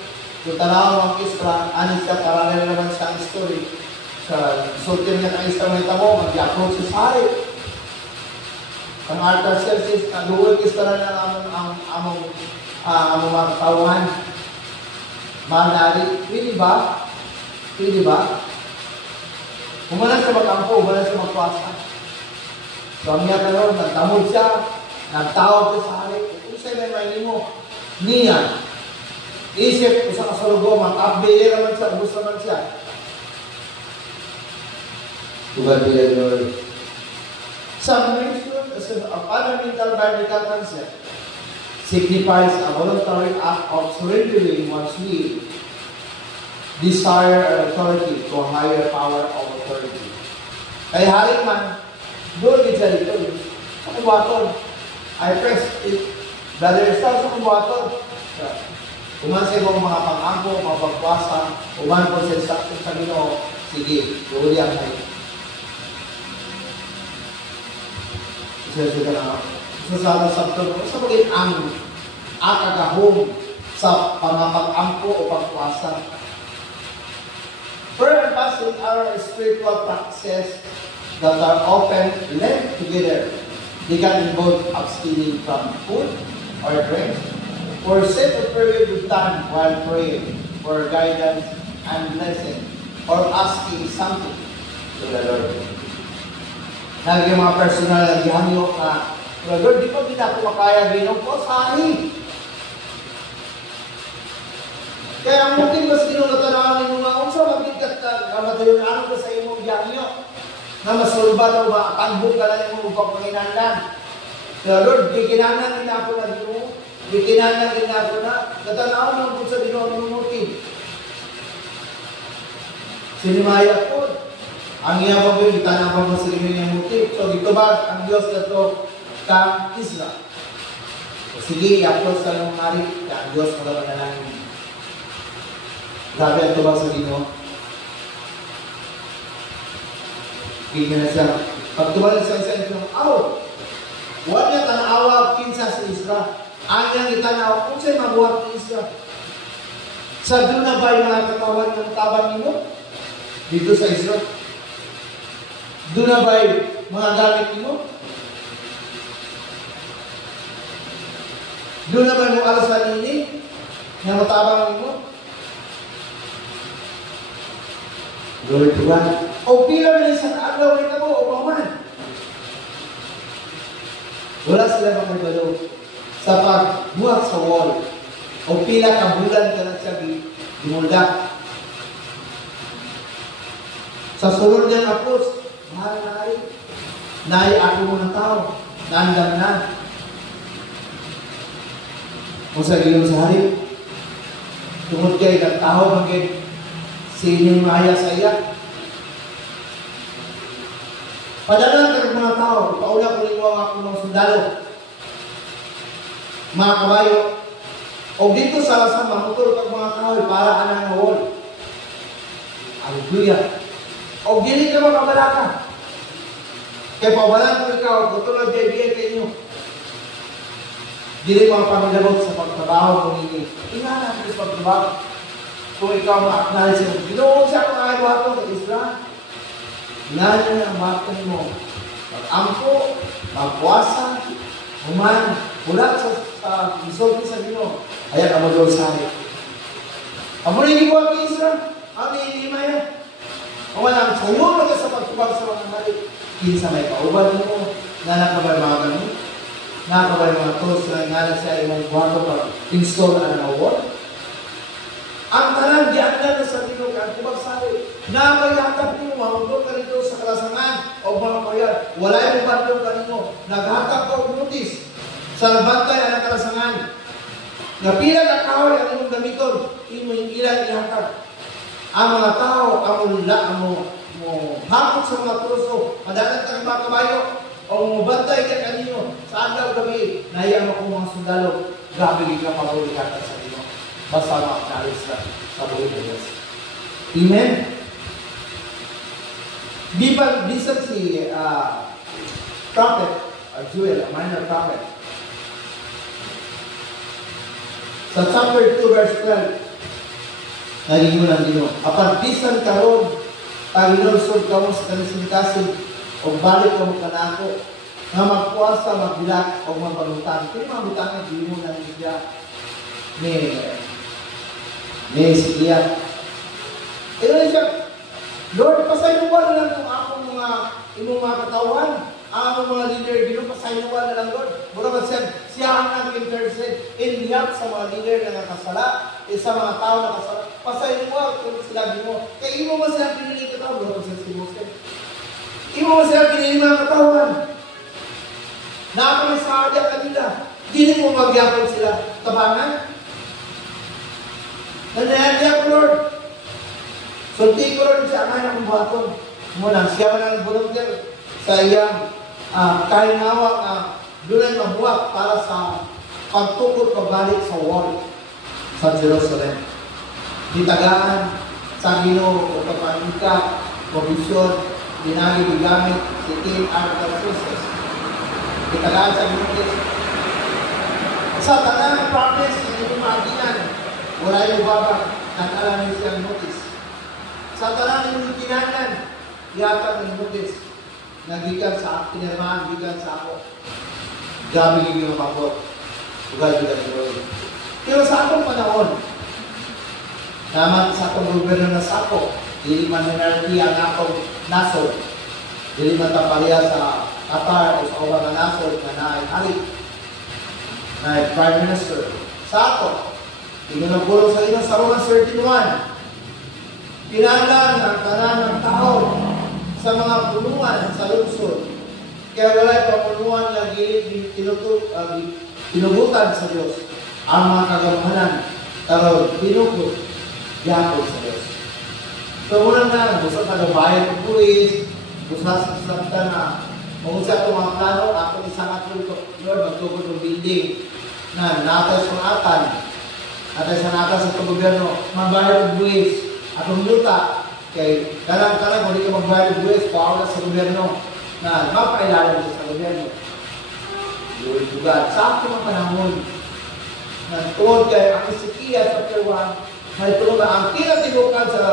Kung tanaw ng Isra, anis siya, parang naman sa story. Sa sultin niya ng Isra, may tamo, mag-approach sa hari. Ang Artaxerxes, naguhul Isra na among mga katawan. Manari, pwede ba? Pwede ba? Umalas sa mag-ampo, umalas sa magpasa. So, ang niya karoon, nagtamod siya, nagtawag sa hari. Kung sa'yo may mo, niya, isip ko sa kasalugo, mag-update naman siya, gusto naman siya. Tugad nila Lord. Submission as a fundamental biblical concept signifies a voluntary act of surrendering one's will, desire, and authority to a higher power of authority. Kaya hari man, doon din siya dito. Sa kubaton, I press it. Brother, start sa kubaton. Umansay mo mga pang-angko, mga pagpasa, uman po sa instruction sa Ginoo, sige, doon yan kayo. Sa sabto, sa maging ang akagahong sa pangapag-angko o pagpasa. Prayer and fasting are spiritual practices that are often linked together. They can involve abstaining from food or drink, or set a period of time while praying for guidance and blessing, or asking something to the Lord. Naging mga personal na gihanyo na, Lord, di pa kita ako makaya ginong ko, sahi. Kaya ang mutin mas ginunatanawan ng mga unsa, magbigat ka, kamatayon ano ka sa imong gihanyo, na masulba daw ba, tangbog ka na yung upang panginanlan. Kaya Lord, giginanan din ako na ginoo, giginanan din ako na, natanawan ng kung sa ginoo ng mutin. Sinimaya po, ang iya pa po, itanapang mo sa ginoo ng mutin. So, dito ba ang Diyos na ito, kang Isra. Sige, i-upload sa nung hari, ang Diyos magawa na lang. Grabe ang tubag sa Ginoo. Tingnan na siya. Pag tubag sa isa, wala niya tanawa, pinsa sa Isra. Ang niyang itanaw, kung sa'yo mabuhat ng Isra. Sa doon na ba yung mga katawan ng tabang nimo? Dito sa Israel. Doon na ba yung mga gamit nimo? Doon na ba yung alasan nini? Na matabang nimo? Glory to God. O pila na isang agaw rin ako, o paman. Wala sila makibalo sa pagbuhat sa wall. O pila ka bulan ka na siya gimulda. Sa sunod niyang apos, mahal na rin. Nai ako mo ng tao. Nandang na. Kung sa gilong sa hari, tungod kayo ng tao, maging sining maya sa iya. Padala ka ng mga tao, paula ko rin ako ng sundalo. Mga kabayo, o dito sa lasang mamutol kag mga kahoy para anang wall. Hallelujah. O gili ka mga kabalaka. Kaya pabalan ko ikaw, tutulad kay biyay kayo nyo. Dili mga pangalagot sa pagtrabaho kung hindi. Ingana ko sa pagtrabaho. Kung ikaw ma-acknowledge mo, ginoon siya kung ayaw ato sa Israel. Ingana niya ang bakit mo. Mag-ampo, magpuasa, human, ulat sa isolti sa Ginoo. Ayan ang magawin sa akin. Amo rin ibuwa kay Israel. Ami hindi maya. Kung walang sayo mo sa pagtubag sa mga hari. Kinsa may pauban mo. Nakakabay mga ganun. Nakakabay mga tools na ingala siya imong kwarto para install ang wall. Ang talang diagdan na sa Ginoo ang tubag sa hari. Namayakap niyo, mahundog ka rito sa kalasangan o mga kayan. Wala yung bandong ka ninyo. Naghakap ka o notice sa nabantay ang kalasangan. Napila na kahoy ang inyong gamiton, inyong ilan ihakap. Ang mga tao, ang mo hakot sa mga truso, madalat ang mga kabayo, o mabantay ka kanino, sa agaw gabi, nahiyang ako mga sundalo, grabe ka pabulikatan sa inyo. Basta makakalis na sa buhay ng Diyos. Amen? Bisan si prophet, Joel, a minor prophet, sa chapter 2 verse 12, naging mo lang dino. Apan bisan karon, pagilonsod ka mo sa kanisintasin, o balik ka mo kanako, nga magpuasa, magbilak, o magbalutan. Kaya mga butangan, di mo lang siya ni siya. Ito na siya, Lord, pasayuan na lang kung akong imong mga katawan, ang mga leader, ginupasayuan na lang, Lord. Mura ba siya ang nag-intercede in behalf sa mga leader na nakasala, sa mga tao na nakasala. Pasayuan kung sila mo. Kaya imo mo sila pinili katawan, Lord, sa si Moses. Imo mo sila pinili mga katawan. Nakakamisahadya kanila. Dili mo magyapon sila. Tabangan? Nanayadya ko, Lord. Sulti ko, Lord, siya ang akong buhaton. Muna, siya man ang volunteer sa iyang kahinawa na doon ay mabuhat para sa pagtukod pabalik sa wall sa Jerusalem. Ditagaan sa Ginoo o pagpangika, provision, dinagi bigamit, sitin, article sources. Ditagaan sa Ginoo. Sa tanang province, hindi maaginan, wala yung babak, nag-alam siyang notice. Sa tanang yung kinanan, yata ng notice, nagikan sa pinirmahan, gikan sa ako. Grabe yung mapot. Ugal-ugal yung pero sa akong panahon, naman sa akong gobyerno na sa ako, dili man minarki ang akong nasod, dili man tapalya sa Qatar o sa ubang na nasod na naay-hari, naay Prime Minister. Sa ako, inunagulo sa inyo sa Romans 13:1, pinanglan ang tanan ng tao sa mga punuan sa lungsod. Kaya wala'y papunuan na gilid tinugutan sa Diyos ang mga kagamanan pero tinukot yapon sa Diyos. So muna na, gusto ka na bayan ng pulis, gusto sa na kung sa itong mga plano, ako isang atulog, Lord, magtukod ng building na natay sa atan, natay sa natas sa itong gobyerno, mabayad ng buwis, atong luta, kay karang-karang kung di ka magbayad ng buwis, pawala sa gobyerno, na mapailalan sa gobyerno. Glory to God. Sa aking mga panahon, na tuwag kay ang Ezekiel chapter 1, may tulong na ang kinatibukan sa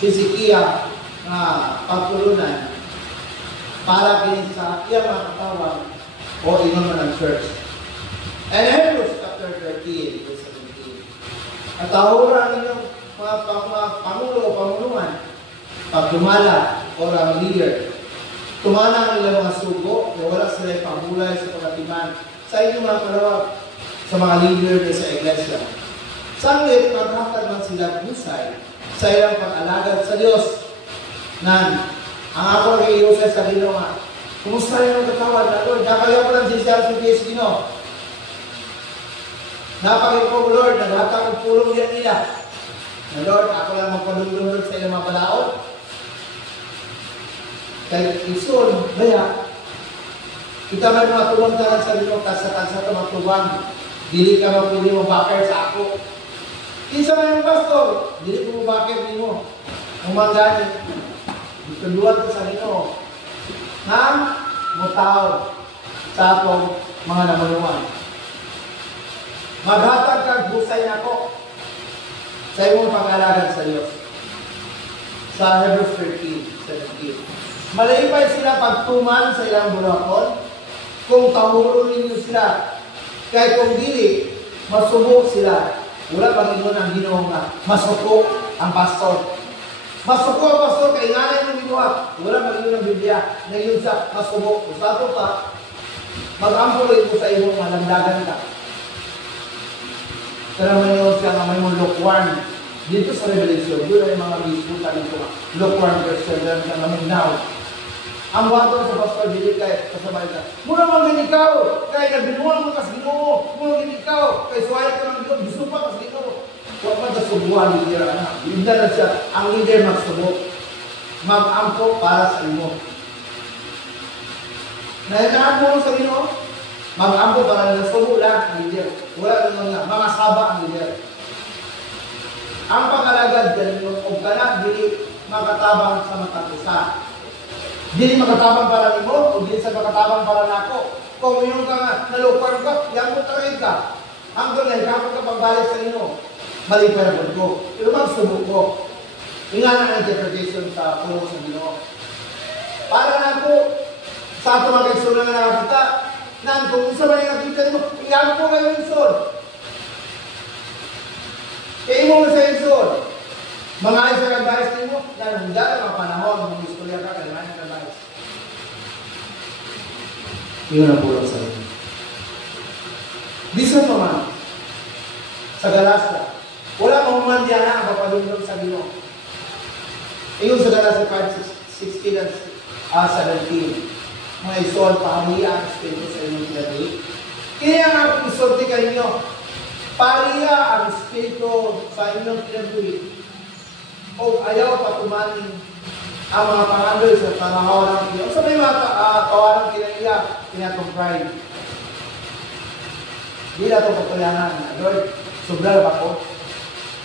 Hezekiah na pagtulunan para kini sa iyang mga katawan o inuman ng church. And Hebrews chapter 13, verse 17. At tahuran ninyong mga pangulo o pamuluan, pagdumala o ang leader, tumana ang ilang mga sugo na wala sila pamulay sa pagkatiman sa inyong mga kalawag sa mga leader sa iglesia. Sanglit, maghatag man sila busay sa ilang pag-alagad sa Diyos. Nan, ang ako ay iusay sa Ginoo nga, kumusta rin ang katawan na Lord? Nakayaw ko lang siya sa Diyos Ginoo. Napakit ko, Lord, naghatag ang pulong yan nila. Na Lord, ako lang magpadulong sa ilang mga balaod. Kaya isun, kaya, kita may mga tulong ka sa Ginoo, kasa-kasa ito matubang. Dili ka mapili mo bakit sa ako. Kinsa man yung pastor, dili ko mo bakit ni mo. Umangani. Ituduan ko sa Ginoo. Nang mutaw sa atong mga namunuan. Maghatag kag busay nako sa imong pag-alagad sa Dios. Sa Hebrews 13:17. Malipay sila pagtuman sa ilang bulakon kung tahuro ninyo sila. Kaya kung dili, masubok sila. Wala Panginoon ang Ginoo nga masuko ang pastor. Masuko ang pastor kay nganay ng ginuhat. Wala Panginoon ang Biblia na yun sa masubok. Usato pa, mag-ampuloy mo sa iyong malamdagan ka. Pero mayroon siya nga may mong lukewarm. Dito sa Revelation, doon ay mga biskuta dito nga. Lukewarm Christian, doon ka namin now. Ang wato sa pastor, dili kay kasabay ka. Muna mga ginikaw, kay nagbinuang mo kas Ginoo. Muna ginikaw, kay suway ka ng Ginoo, gusto pa kas Ginoo. Huwag magkasubuhan ni leader, anak. Hindi na siya, ang leader magsubok. Mag-ampo para sa imo. Nahinaan mo sa Ginoo, mag-ampo para nila subok lang ang leader. Wala naman nga, mga saba ang leader. Ang pag-alagad ganito, kung ka dili makatabang sa matag-isa. Dili makatabang para nimo, o dili sa makatabang para nako. Kung yung ka nga, nalupar ka, yan mo taray ka. Ang ganyan, kapag ka pagbalik sa inyo, malipay ko. Pero magsubok ko. Ingana ang interpretation sa pulong sa Ginoo. Para nako, sa ato mga kaigsoon na nakakita, nang kung isa ba yung nakita mo, iyan po kayo yung son. Kaya mo sa Inson, mga ayos na advice din mo, na hindi mga panahon, mga istorya ka, kailangan yung advice. Yun ang pulong sa inyo. Bisan naman, sa Galacia, wala mong mandiyan na ang papadulong sa Ginoo. Iyon sa Galacia 5:16 and 17. Mga isol, pahamiya ang Espiritu sa inyong pinagay. Kaya nga, isorti kayo, pariya ang Espiritu sa inyong pinagay. O ayaw patumanin ang mga pangandoy sa tanahaw ng Pilipinas. Sa may mga kawarang kinaiya, pinatong pride. Di na ito patulangan. Lord, sobra ba ko?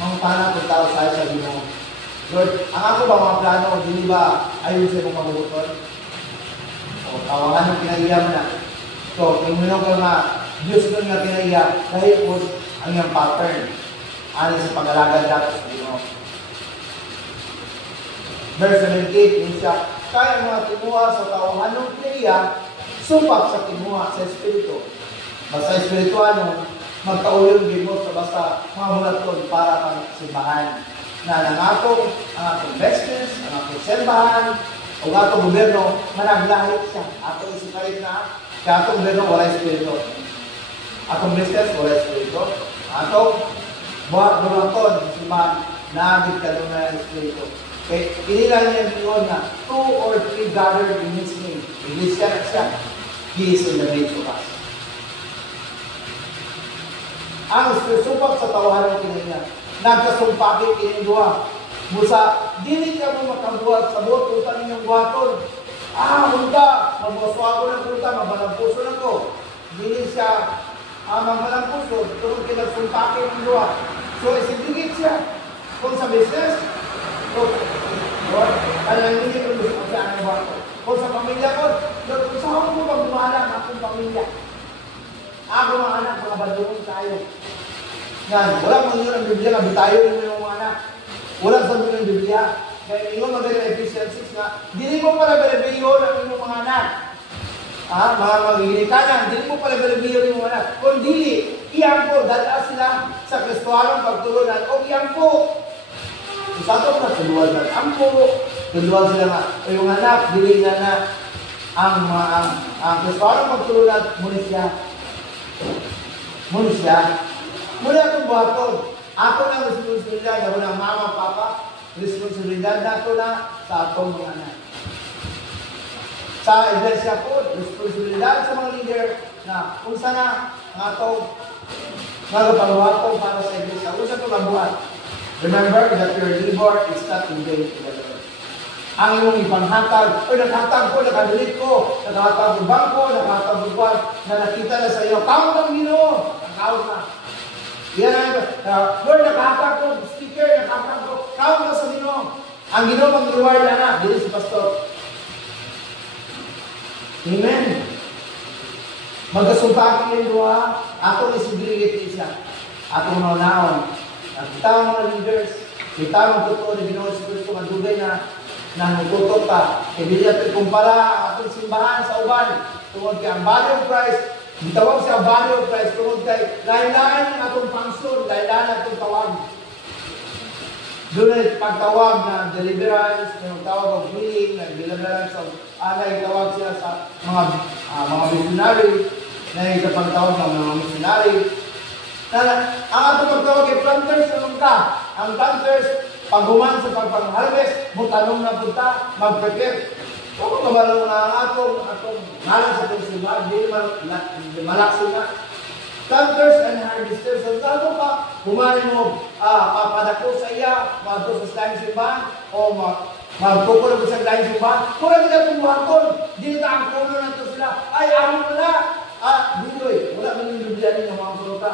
Mga panang kung tao sa Ginoo. Lord, ang ako ba mga plano, hindi ba ayun sa mong mabubuton? O tawangan ng kinaiya mo na. So, kung minong ka nga, Diyos ko nga kinaiya, dahil po ang iyong pattern. Ano sa pag-alagad natin sa Ginoo. Verse 17, yun siya, kaya mga tinuha sa tawahan ng kinaiya, supak sa tinuha sa Espiritu. Basta espiritual nun, magkaulong gimot sa basta mahulatod para kang simbahan. Na ang atong business, ang atong simbahan, o ang atong gobyerno, managlahit siya. Atong isikalit na, kaya atong gobyerno, wala espiritu. Atong business, wala espiritu. Atong buhaton, simbahan, naagit ka doon na espiritu. Kaya inilan niya yun na 2 or 3 gathered in His name. English ka na siya. He is in the midst of us. Ang supak sa tawahan ng kinaiya, nagkasumpaki kinindua. Musa, dili ka mo makabuhat sa buot, punta ninyong buhaton. Punta, magwaswago ng punta, mabalang puso na ko. Dili siya, mabalang puso, turong kinagsumpaki ng dua. So, isigigit siya. Kung sa business, alam hindi ko gusto siya ang buhaton. Kung sa pamilya ko, kung sa ako mo magbuhala ang akong pamilya. Ako mga anak, mga badungon tayo. Yan, wala mong yun ang Biblia, tayo rin yung mga Wala sa mga Biblia. Kaya ingon magaling Ephesians 6 nga, dili mo pala balabiyon ang inyong mga anak. Mga magigilikanan, dili mo pala balabiyon ang inyong anak. Kung dili, iyangko, dala sila sa Kristohanong pagtulunan o iyangko. Sa ito na, tuluan na ampo, tuluan sila nga, o yung anak, dili na ang Kristohanong pagtulunan, muna siya. Muna itong buhaton. Ako na responsibilidad, ako na mama, papa, responsibilidad na ito na sa atong mga anak. Sa iglesia po, responsibilidad sa mga leader na kung sana ang atong mga pangwapong para sa iglesia. Kung sa ito mabuhat, remember that your labor is not in vain in the Lord. Ang iyong ipanghatag, naghatag ko, nakadulit ko, naghatag ko bangko, naghatag ko buwan, na nakita na sa iyo, count ang Ginoo, ang count na. Yan Lord, naghatag ko, sticker, naghatag ko, count na sa Ginoo. Ang Ginoo mag-reward na, dito si Pastor. Amen. Magkasumpakin yung dua, ako isigligit siya. Ako maunahon. Kita ang mga leaders, kita ang totoo na Ginoo si Kristo, madugay na nagtutok ka. E di natin kumpara ang ating simbahan sa uban. Tungod kay ang body of Christ, itawag siya body of Christ, tungod kay lain-lain ang atong function, lain-lain ang atong tawag. Doon ay pagtawag na deliverance, yung tawag of healing, na deliverance of tawag siya sa mga missionary, na yung pagtawag ng mga missionary. Ang atong pagtawag ay planters naman ka. Ang planters, paghuman sa pagpang-harvest, mutanong na punta, mag-prepare. Kung kabalong na ang atong ngalan sa itong simbahan, hindi malaksin na. Planters and harvesters, so saan pa, humanin mo, papadako sa iya, magto sa slime simbahan, o magkukulog sa slime simbahan, kung lang nila itong buhaton, di na ang kulo na ito sila, ay, amin mo na, dito wala man yung Biblia ng mga punuta.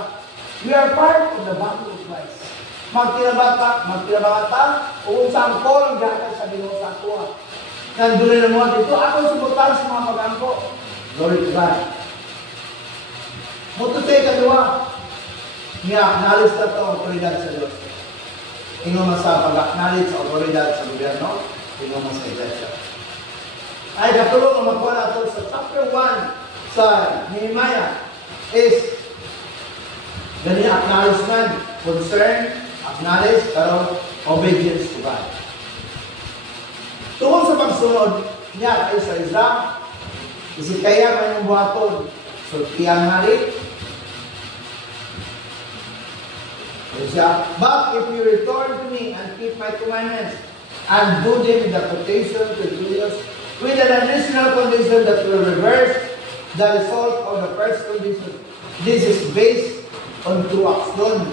We are part of the body of Christ. Magtinabata, o kung saan ko ang gatag sa Ginoo sa kuha. Nandun na mga dito, ako subutan sa mga pag-angko. Glory to God. Muto tayo kadua, ni-acknowledge na ito ang otoridad sa Diyos. Ingo man sa pag-acknowledge sa otoridad sa gobyerno, ingo man sa iglesia. Ay, katulong ang magkuha na ito sa chapter 1 sa Nehemiah is ganyan acknowledgement, concern, acknowledge, pero obedience to God. Tungkol sa pagsunod niya kay sa Islam, isi kaya man yung buhaton, so tiyang hari, but if you return to me and keep my commandments and do them in the quotation to Julius with an additional condition that will reverse the result of the first condition. This is based on two action.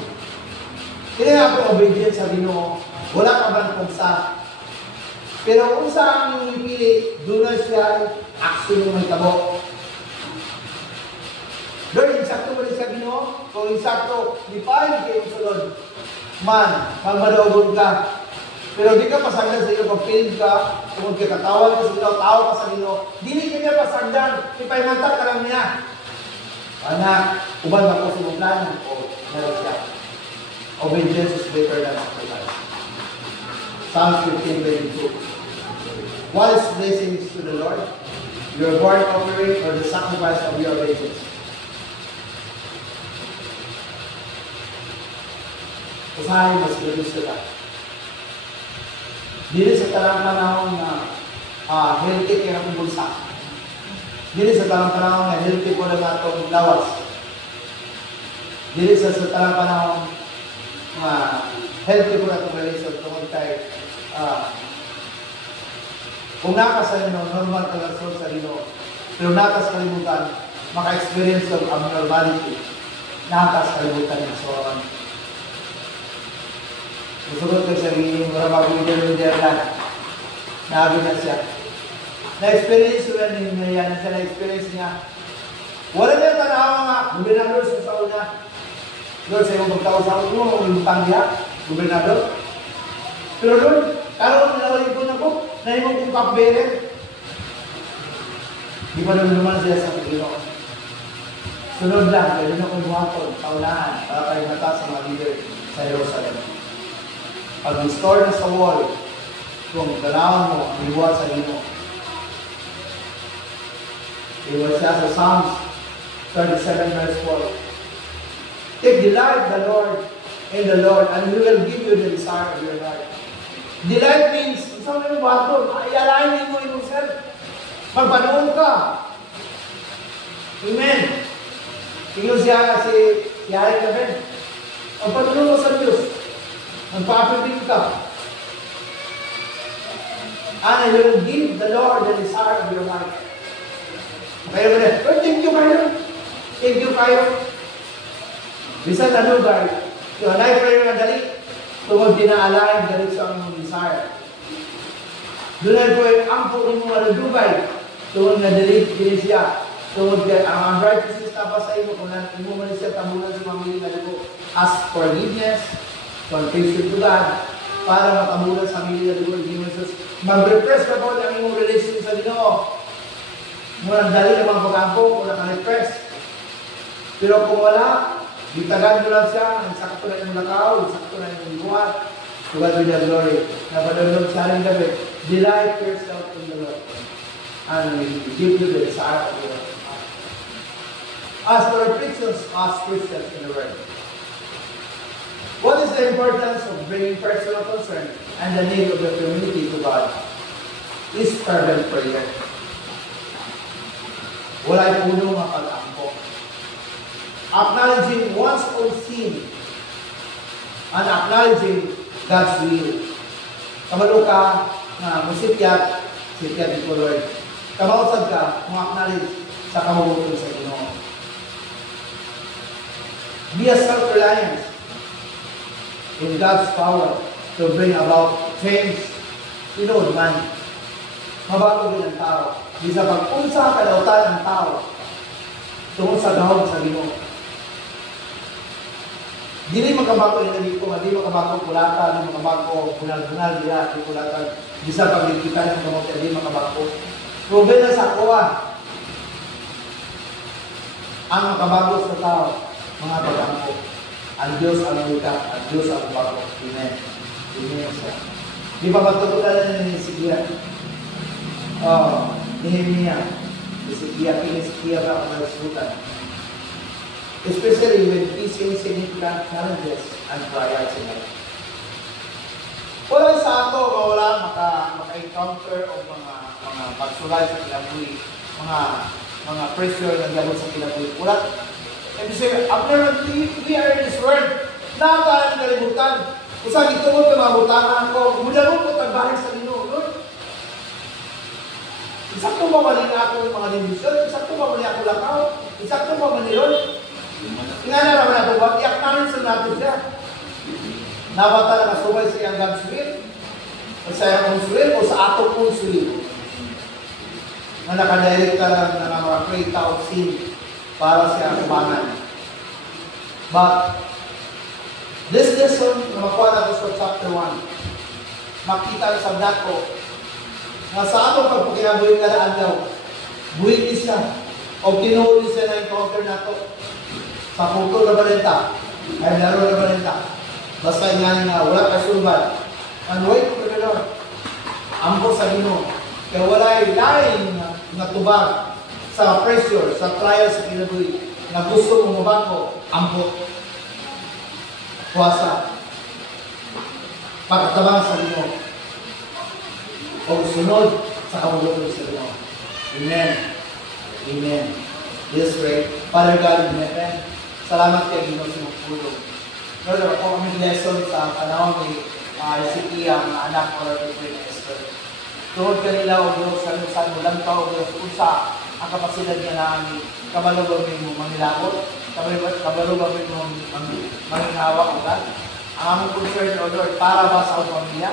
Kaya nga po obedience sa Ginoo, wala ka bang kungsa. Pero kung saan yung ipili, doon na siya action yung may tabo. Lord, insakto mo rin sa Ginoo, kung insakto, di pa rin kayo sunod. Man, magmadawgon ka. Pero di ka pasagdan sa iyo, pag-film ka, kung katawan ka sa Ginoo, tao ka sa Ginoo, di ka niya pasagdan, ipaymantak ka lang niya. Anak, uban ba ko sa plano? O, meron siya. Obedience is better than sacrifice. Psalm 15:22. What is blessings to the Lord? Your burnt offering or the sacrifice of your obedience? Usahay mas gusto ka. Dili sa talang panahon na healthy kaya kong bulsa. Dili sa talang panahon na healthy ko na itong lawas. Dili sa talang panahon na healthy ko na itong relation tungkol kay kung nakas sa inyo, normal ka lang sa Ginoo. Pero nakas kalimutan, maka-experience of abnormality. Nakas kalimutan yung soran. Gusto ko sa rin, mura mag-leader lang. Nabi na siya. Na-experience ko yan yung nangyayari siya, na-experience niya. Wala niya tanawa nga, gobernador sa saon niya. Lord, sa iyong pagtawa-saon mo, maglutang niya, gobernador. Pero Lord, karoon nilawalin ko na po, na imong kong kapberet. Di ba naman siya sa Panginoon? Sunod lang, pwede na kong buhaton, paunahan, para kayo mata sa mga leader sa Jerusalem. pag-restore na sa wall, kung ganawan mo ang liwat sa Ginoo. Iwas siya sa Psalms 37 verse 4. Take delight in the Lord, and He will give you the desire of your heart. Delight means, isang may bato, ayalain mo yung self. Magpanood ka. Amen. Tingnan siya si Yari ka rin. Magpanood mo sa Diyos. Magpapitin ka. And I will give the Lord the desire of your heart. Kaya mo na, thank you kayo. Thank you kayo. Bisan na lugar, yung anay prayer na dali, tungkol dinaalain dali sa aming desire. Doon po yung ampo ni mga nadugay, tungkol na dali siya. Tungkol ang righteousness na pa sa iyo, kung mo man siya tabunan sa mga miling na lugo. Ask forgiveness, confession to God, para matabunan sa miling na lugo. Mag-repress ka po ng imong relation sa Ginoo. Muna dali ang mga pag-ampo, muna ka-repress. Pero kung wala, bitagan mo lang siya, ang sakto na yung lakaw, ang sakto na yung buhat. To God be the glory. Napadulog sa rin gabi, delight yourself in the Lord. And He will give you the desire of your heart. As for afflictions, ask Christians in the Word. What is the importance of bringing personal concern and the need of the community to God? Is fervent prayer. Wala'y puno nga pag-ampo. Acknowledging one's own sin and acknowledging God's will. Kamalo ka na musikyat dito, Lord. Kamausad ka, acknowledge sa kamubuton sa Ginoo. Be a self-reliance in God's power to bring about change. Tinood man, mabago din ang tao. Di sa pag-unsa kalautan ng tao tungkol sa gahog sa Ginoo. Dili makabago yung naging ko, di makabago kulata, di makabago bunal-bunal, di kulata. Di sa pag-ikitan ng kamot, di makabago. Proven na sa kuha. Ang makabago sa tao, mga pag-ampo. Ang Diyos ang utak, ang Diyos ang bago. Amen. Amen. Di ba pagtutunan na ni Sigia? Nehemiah. Sigia, Sigia ba ang nagsutan? Especially when facing significant challenges and trials in life. Wala sa ato, wala maka-encounter o mga pagsulay sa kinabuhi, mga pressure na gabot sa kinabuhi. Wala. And you say, after we are in this world, nakatalang kalibutan. Kung saan ito mo, mabutangan ko, mula mo po tagbahin sa Ginoo, Lord. Isakto ba mali na ako yung mga lindisyon? Isakto ba mali ako lakaw? Isakto ba mali yun? Tingnan naman natin ba? I-acknowledge natin siya. Nabata na kasubay sa iyang God's will? O sa iyang will? O sa atong will? Na nakadirect ka lang ng mga great of sin para sa kumanan. But, this lesson, na makuha natin sa chapter 1, makita sa dako, na sa atong pagpagkinabuhin ka na andaw, buhin siya, o kinuhuli siya na encounter na ito. Sa puto na balenta, ay laro na balenta. Basta nga wala kasulban. And wait for the Lord. Ampo sa Ginoo. Kaya wala lain na tubag sa pressure, sa trial sa kinabuhi, na gusto mong mabako, ampo. Puwasa. Pagkatabang sa Ginoo. O sunod sa kamubuto sa Ginoo. Amen. Amen. Let's pray. Father God in heaven, salamat kay Ginoo sa mong pulong. Lord, ako kami lesson sa panahon ni Ezekiel, ang anak ko ng Esther. Tuhod kanila o Diyos, saan mo lang ka o Diyos, kung sa ang kapasidad niya na ang kabalubang mo manilakot, kabalubang mo manginhawa o God. Ang among concern o Lord, para ba sa among pamilya?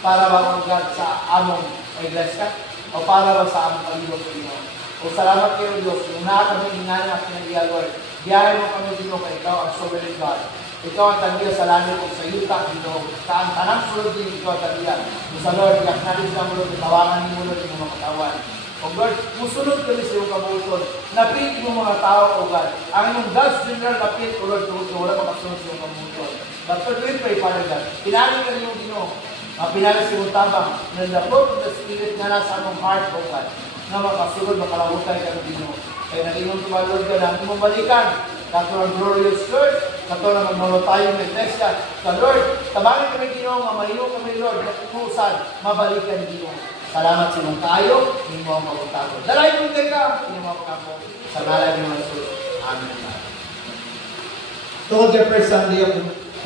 Para ba o God sa among iglesia? O para ba sa among palibot o Ginoo? O salamat kayo Diyos, kung nakakami ingana at pinag-iya Lord, biyahe mo kami Ginoo kay Ikaw ang sovereign God. Ikaw ang tagiya sa langit o sa yuta, Ginoo. Sa ang tanang sulod din Ikaw ang tagiya. Kung sa Lord, i-acknowledge na mo Lord, tawangan ni mo Lord, yung mga katawan. O God, musunod kami sa iyong kabuton. Napit mo mga tao, O God. Ang inyong God's general napit, O Lord, wala makasunod sa iyong kabuton. But to do it, pray, Father God. Pinali ka niyong Ginoo. Pinali sa iyong tabang. And the fruit of the Spirit na nasa anong heart, O God. Na makasunod, makalawutay ka ng Ginoo. Kaya nag-ingon tumalod ka na, hindi mo balikan. Kato ang glorious Lord, kato na magmalo tayo ng iglesia. Sa Lord, tabangin kami Ginoo, mamayo kami Lord, natutusan, mabalikan Ginoo. Salamat sa mga tayo, hindi mo ang pagkutago. Dalay kong ka, hindi mo ang pagkutago. Sa ngalan ng Jesus. Amen. Tungkol sa first Sunday of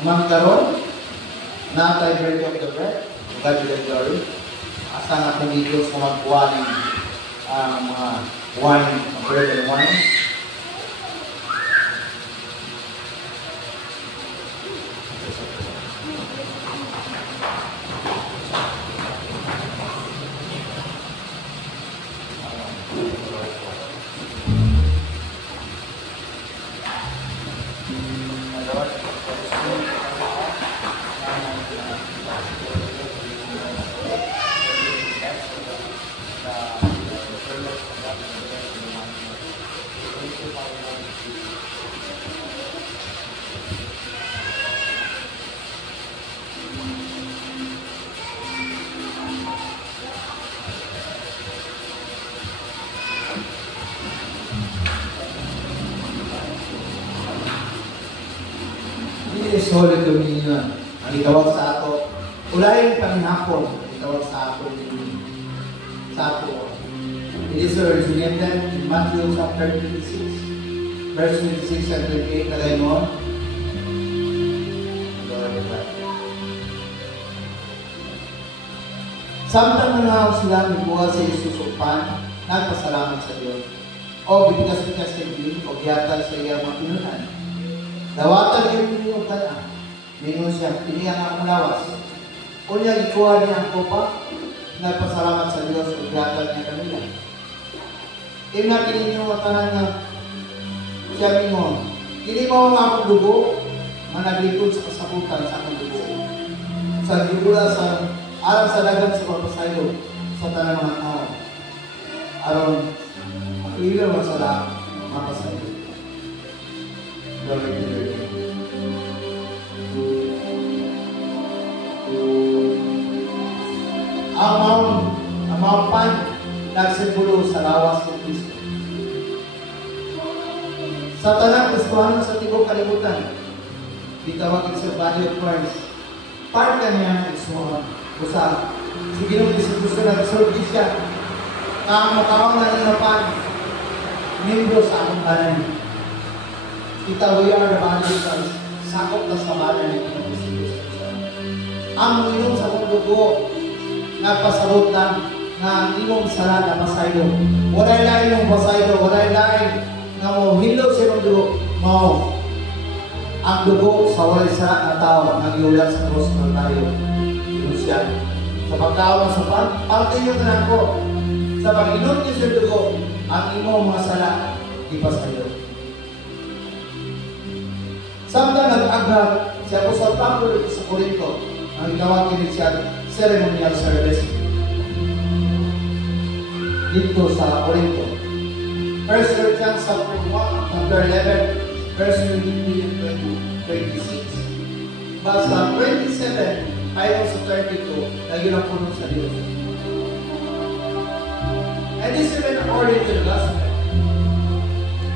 magkaroon, na tayo break of the bread, God will glory. Asa nga kung Diyos kung magkuha ng mga wine, bread and wine. This is Holy Communion. Ang itawag sa ato, ulayin panghapon, ang itawag sa ato. It is originated in Matthew chapter 26, verse 26 and 28 na ganoon. Samtang nangaw sila nagbuha sa Jesus upan, nagpasalamat sa Diyos. O bigas-bigas sa Diyos, o giyatan sa iyang mga pinunan. Dawatan yung pinunan ka na. Mingon siya, piniyang ang malawas. Unya, ikuha niya ang kopa, nagpasalamat sa Diyos, o giyatan niya kanila. Ina kininyo ang tanan nga siya mingon, hindi mo ang akong dugo, managlikod sa kasakutan sa akong dugo. Sa gigula sa aram sa dagan sa papasayo sa tanang mga tao. Aron, makiliw masala, mapasayo. Glory to the Lord. Ang mga pan, nagsimbolo sa lawas ng Kristo. Sa tanang gustuhan sa tibok kalibutan, ditawagin sa body of Christ, part ka niya ang gustuhan. Usa, sige nung gusto na resolve siya, na ang matawang na inapan, membro sa among banan. Kita, we are the body of Christ, sakop na sa banan ng Kristo. Ang inom sa mong dugo, nagpasabot lang, na imong sala na masaylo. Walay lain yung masaylo, walay lain na mo hilo sa dugo, mo ang dugo sa walay sala na tao, nag-iulat sa cross ng tayo. Yun siya. Sa pagkaon sa parte yung tanan ko, sa pag-inom niyo sa dugo, ang imong mga sala, ipasayo. Samtang nag-agad, siya po sa Pablo sa Corinto, ang itawagin siya ceremonial service. Dito sa Corinto. 1 Corinthians chapter 1, chapter 11, verse 26. Basta 27, ayaw sa 32, na yun ang puno sa Diyos. And this is even according to the gospel.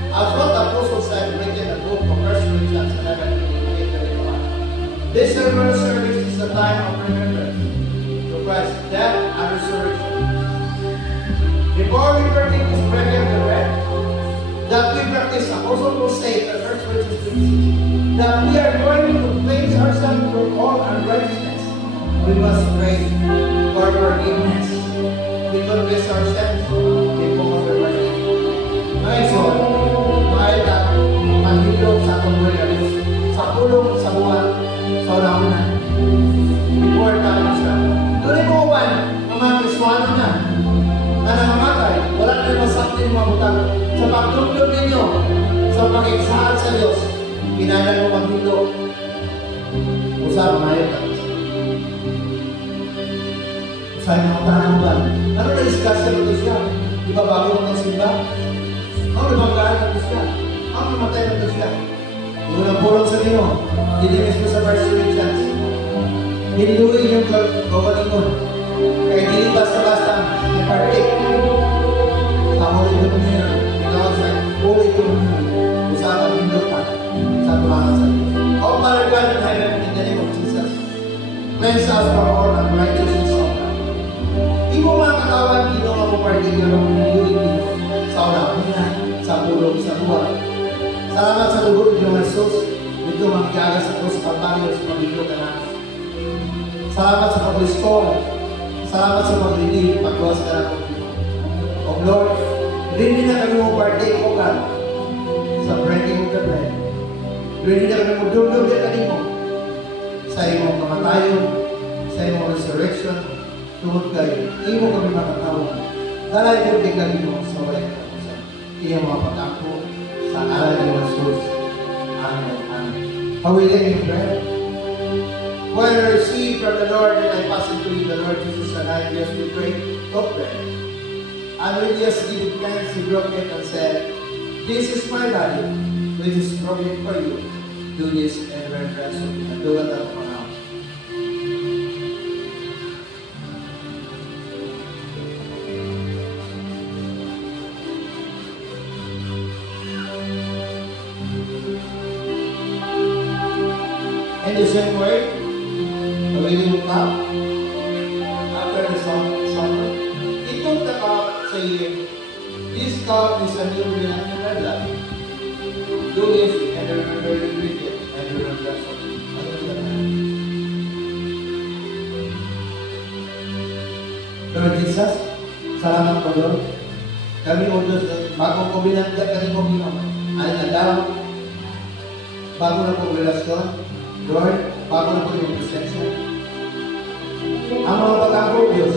As what the Apostle said written in the book of 1 Corinthians 11, 28, 31. This ceremonial service is a time of remembrance to Christ's death and resurrection. Before we partake this bread of the bread, that we practice, Apostle will say in the first verses, that we are going to cleanse ourselves from all unrighteousness. We must pray for forgiveness. We confess our sins before the Lord. Ngayon, mga ilan, manghilog sa atong buhay, sa pulong sa buwan, sa una-una. Before tayo siya. Tuloy mo uwan, mga Kristuano na, na nangamatay, wala na masakti ng mga utang. Sa pagtulog ninyo, sa pag-iksahan sa Diyos, pinanay mo maghilog. Usap, mga ilan. Usay na utang ba? Ano na discuss ito siya? Di ba bago mo magsimba? Ang nabanggaan ng Diyos ka. Ang namatay ng Diyos ka. Yung nagpulong sa Dino, dilimis mo sa First Corinthians. Hinduin yung kawalingon. Kaya hindi basta-basta i-partake. Sa Holy Communion, ikaw sa Holy Communion, usapan pindutan sa tulangan sa Diyos. Our Father God in heaven, in the name of Jesus, cleanse us from all unrighteousness of God. Di mo mga katawan, di mo mag-partake ng unity sa unapunan, sa pulong, sa buwan. Salamat sa lugar ng Jesus, dito magkiaga sa Diyos, sa pagbayo, sa pagbigo ka namin. Salamat sa pag-restore. Salamat sa pag-redeem, pagluwas ka namin. O Lord, rin na kami mo partake, O God, sa breaking of the bread. Rin na kami mo dulog at kanimo sa imong kamatayon, sa imong resurrection, tungod kayo, imo kami makatawag. Dalay ko di kanimo sa walay katapusan. Iyong mga pagkampo sa ngalan ni Jesus. Amen. Amen. Hawilin yung prayer. When I receive from the Lord and I pass it to you, the Lord Jesus and I, yes, we pray, go pray. And we just give thanks, he broke it and said, this is my body, which is broken for you. Do this in remembrance of me. And do it for now. In the same way, when you look up after the summer, he took the cup, saying, this cup is a new covenant in my blood. Do this and remember the ingredient and remember of me. Lord Jesus, salamat po Lord. Kami o Diyos, bagong kubinanda kami po ay nadaw, bago na po relasyon, Lord, bago na po yung presensya. Ang mga pagkakong Diyos,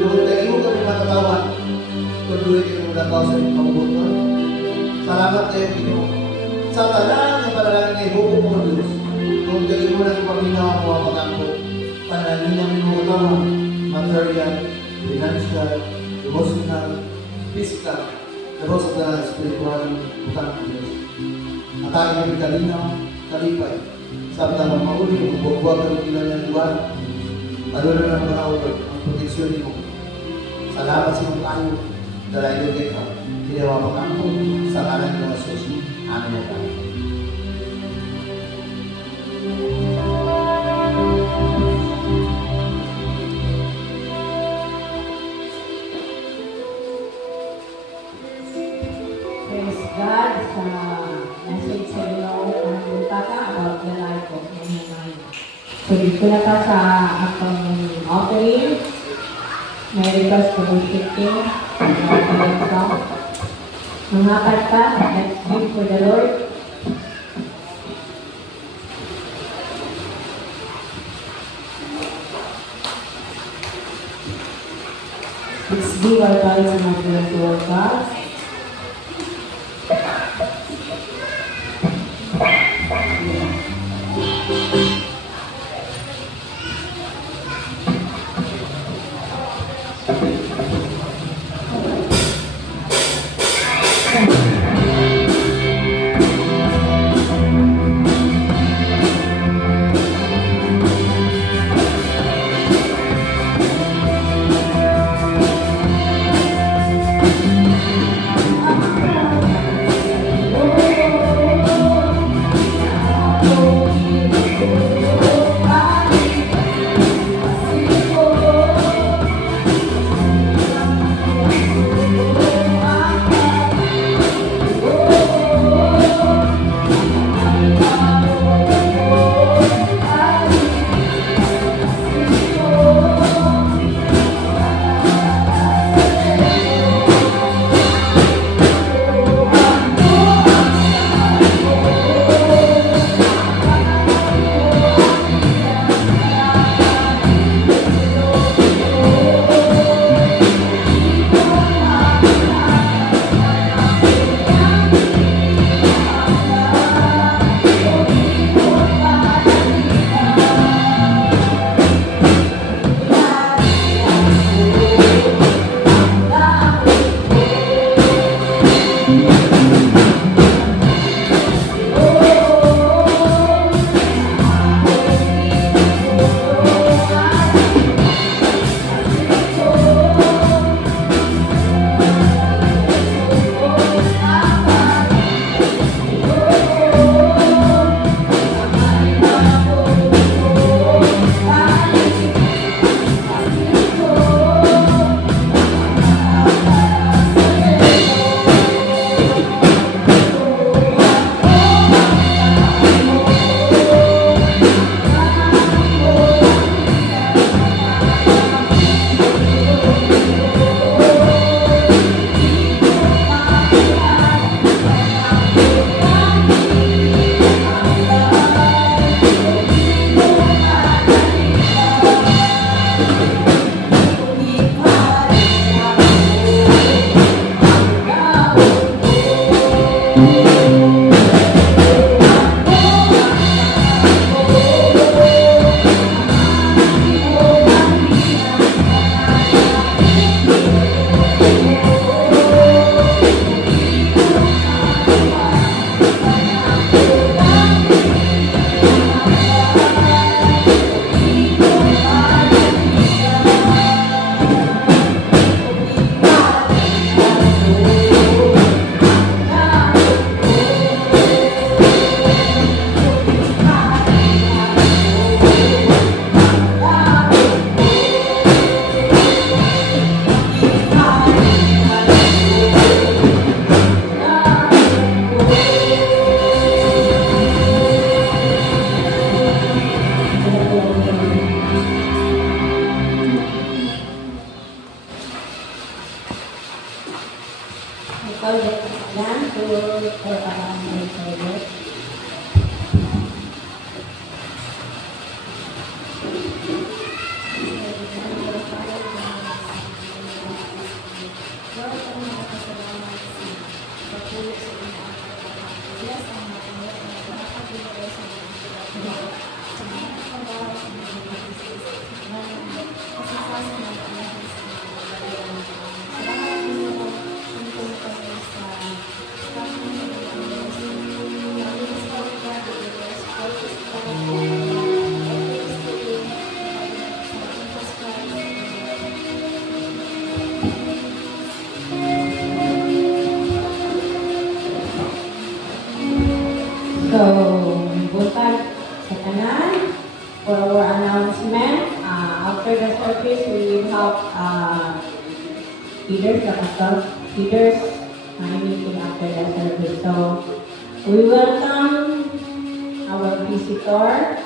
doon kayo kami matatawan, tuloy kayo nagagawa sa inyong pagbuton. Salamat kayo, Pino. Sa talang ng panalangin kayo, buko mo, Diyos. Doon kayo mo nang paminaw ang mga pagkakong, panalangin namin mo utawang, material, financial, emotional, physical, tapos sa talang spiritual, utang ng Diyos. At tayo kami kalinaw, kalipay, sa talang mauli, bubuwag kami kailangan luwan, lalo na ng mga ulod, ang proteksyon mo. Salamat sa mga tayo, dahil yung kita, ginawa mo ako sa kanan ng Jesus. Amen. Praise God sa message sa inyo ang butaka about the life of Nehemiah. So, dito na ka sa atong offering. May request for worshiping. Mangapat ka. Let's give for the Lord. Let's give our tithes and offerings to our God. call them for my service. So, buntag sa tanan for our announcement. After the service, we will have leaders, the pastor, leaders, meeting after the service. So, we welcome our visitor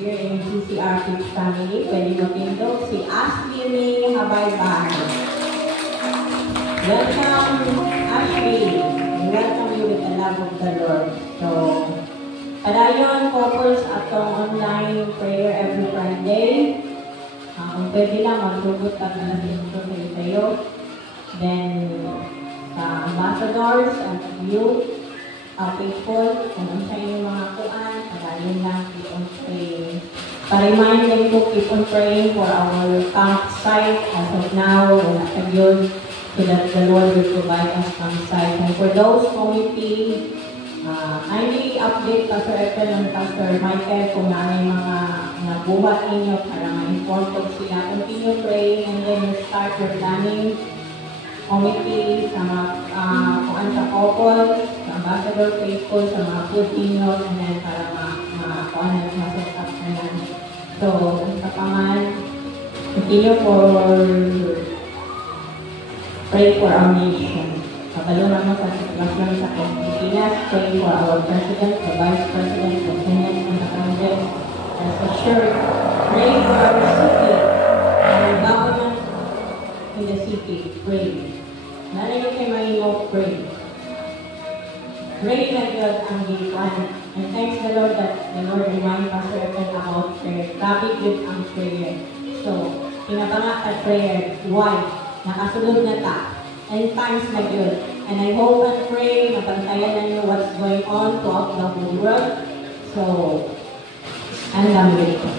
here in CCR Pitch Family. Pwede magpindog si Ashley May Habayban. Welcome, Ashley. We welcome you with the love of the Lord. So, padayon, couples atong online prayer every Friday. Kung pwede lang, magsugot ka na dito sa tayo. Then, sa ambassadors and youth, faithful, kung ano sa inyong mga kuan, padayon lang, keep on praying. Pa-remind them to keep on praying for our campsite as of now, wala sa yun, so that the Lord will provide us campsite. And for those committee, kindly update Pastor Ethel and Pastor Michael kung may mga nabuhat ninyo para ma-inform ko sila. Continue praying and then start your planning committee sa mga kuan sa couple, sa ambassador faithful, sa mga food ninyo, and then para kuan na ma-set up na yan. So, sa paman, continue for pray for our nation. Pagkalunan mo sa sitwasyon sa Pilipinas, pray for our President, the Vice President, the Senate, and the Congress. As assured, pray for our city, our government in the city. Pray. Narinig kay Mahimo, pray. Pray na God ang gipan. And thanks the Lord that the Lord remind Pastor Evan about prayer. Grabe good ang prayer. So, pinabanga ka prayer. Why? Nakasulod na ta. And times na good. And I hope and pray na pantayan na nyo what's going on throughout the whole world. So, and America.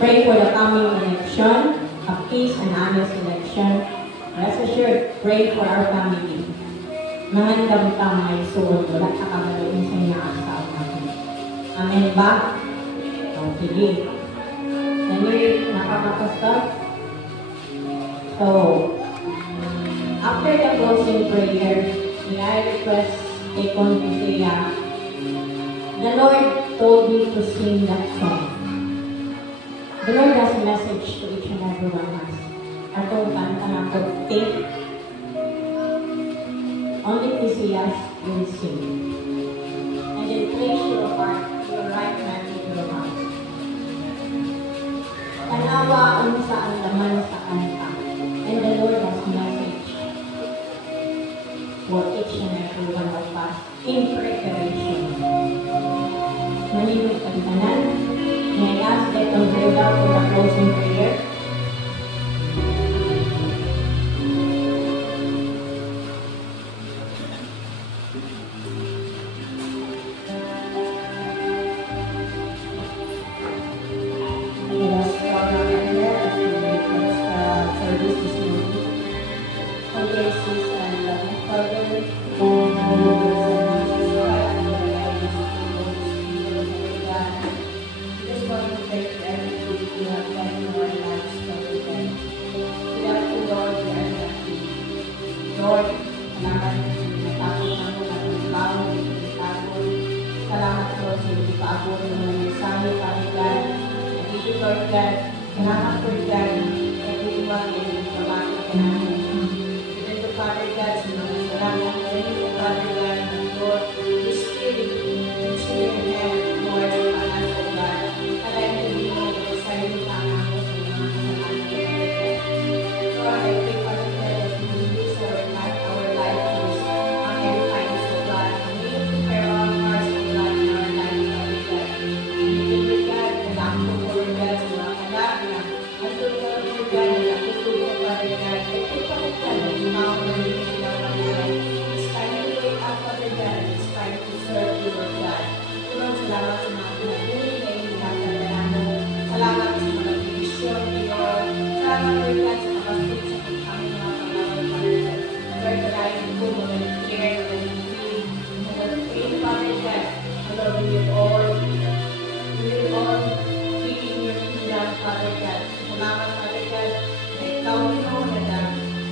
Pray for the coming election, a peace and honest election. Rest assured, pray for our family. Mahandam ka may suod, wala ka kagaluin sa inaasaw natin. Amen ba? O, sige. Nani, nakakapastor? So, after the closing prayer, may I request Tekon Kusea. The Lord told me to sing that song. The Lord has a message to each and every one of us. Atong kanta na ko, take. Only Kusea will sing. And then place your heart, your right hand to your heart. Tanawa ang saan laman sa kanta. And the Lord has a message for each and every one of us in preparation. Maninong kantanan, may I ask that on pray out for the closing prayer. Let us bow down in prayer as we make this service this morning. Oh, Jesus and loving Father, God, na natutuwa, Father God. Ito, Father God, na lumawan sila, Father God. It's time to wake up, Father God. It's time to serve you, Lord God. Lord, salamat sa mga pinaguli na inihatala mo. Salamat sa mga division, Lord. Salamat, Lord God, sa kapasok sa pagkaming mga pangawal, Father God. Lord, malayin ko, mag-care, mag-clean, mag-clean, Father God. Lord, we will all be in your kingdom, Father God. Salamat, Father God, na ikaw, Lord,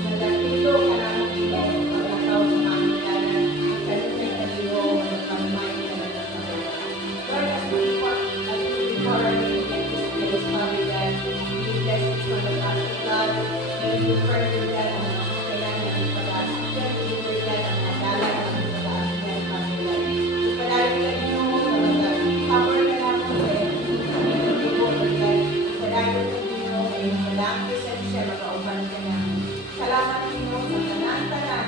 nagatulo ka namin, Lord, pagkakaw sa mga kanan, kanunay kanilo, nagkamay, nagkamay. Lord, as we report our name in this place, Father God, we bless this for the past of God, and we pray for God ang mga kailangan ng pag-aasigan, we pray God ang mga dalang ng pag-aasigan, Father God. Ipalari ka niyo, Father God, cover ka lang po sa kami ng ibo, Lord God. Ipalari ka niyo, ay malang presensya, makauban ka na. Salamat niyo sa tanan-tanan,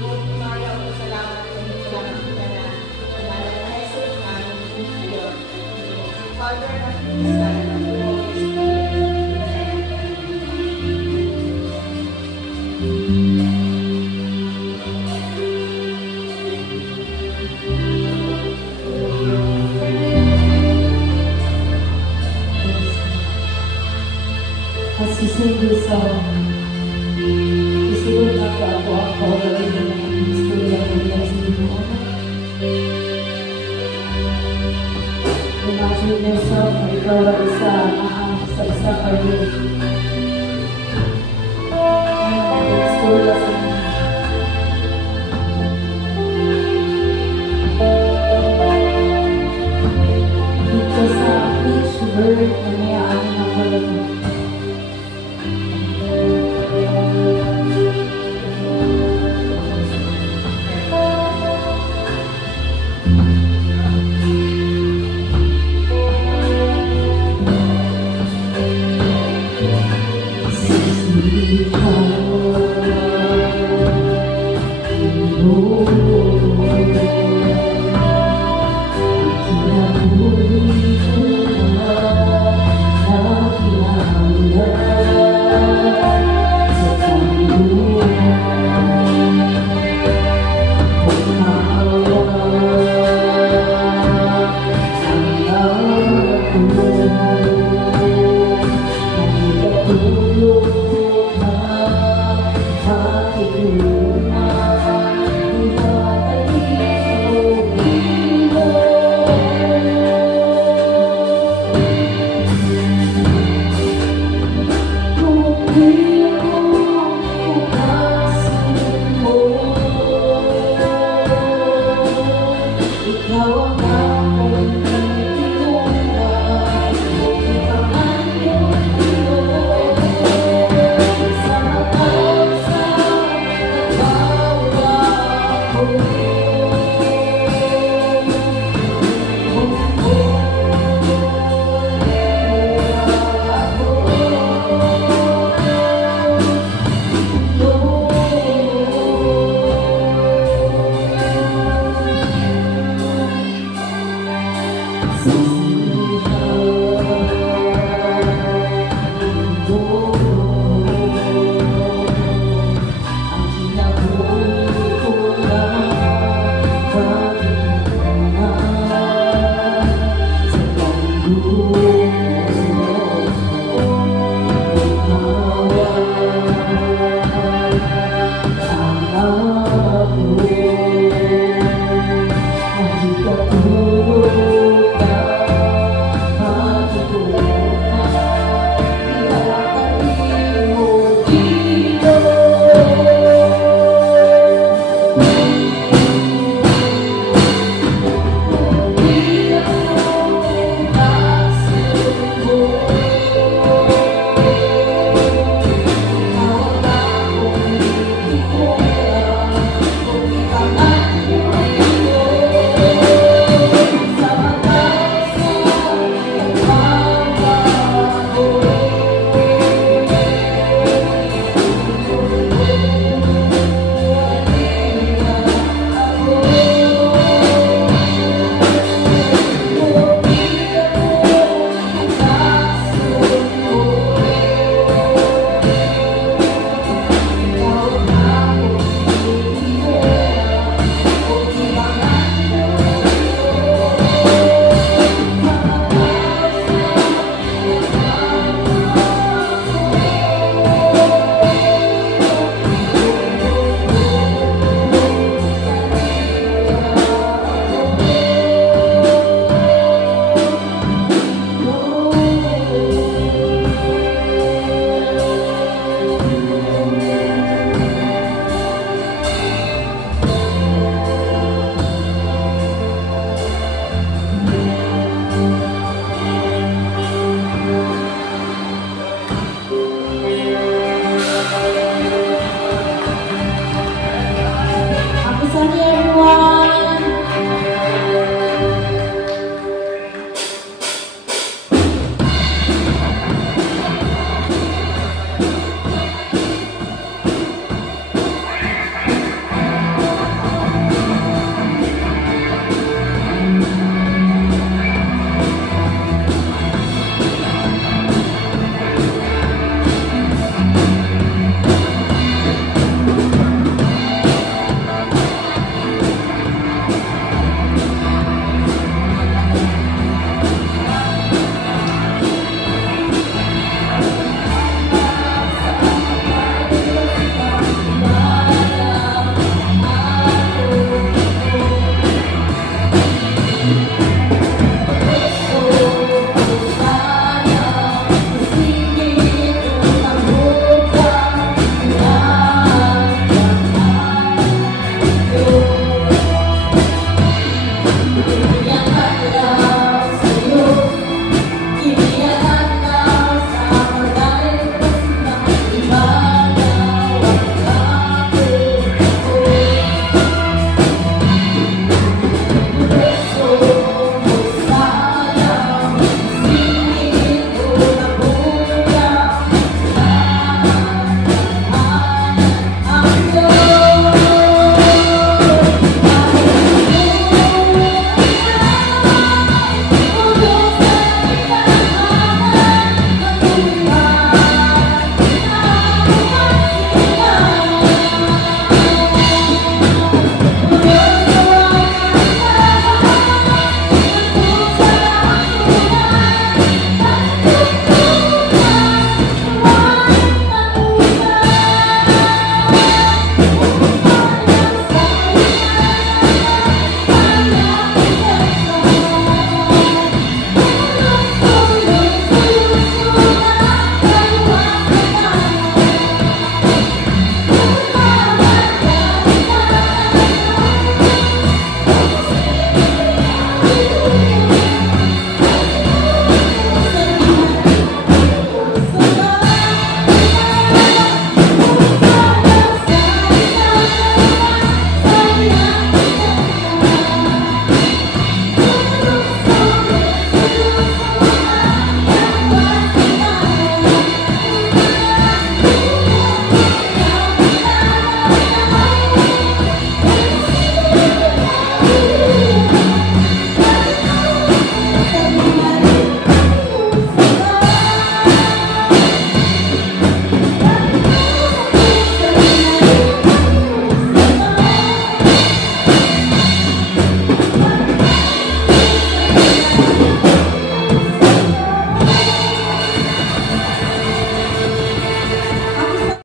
Lord, tumayaw ko salamat ka niyo, salamat ka na. Salamat na Jesus, namin niyo, Father, at Son, and Holy Spirit. As we sing this song, isiguro na ako rin ng istorya ng blessing mo. Imagine yourself na ikaw ay sa isa kayo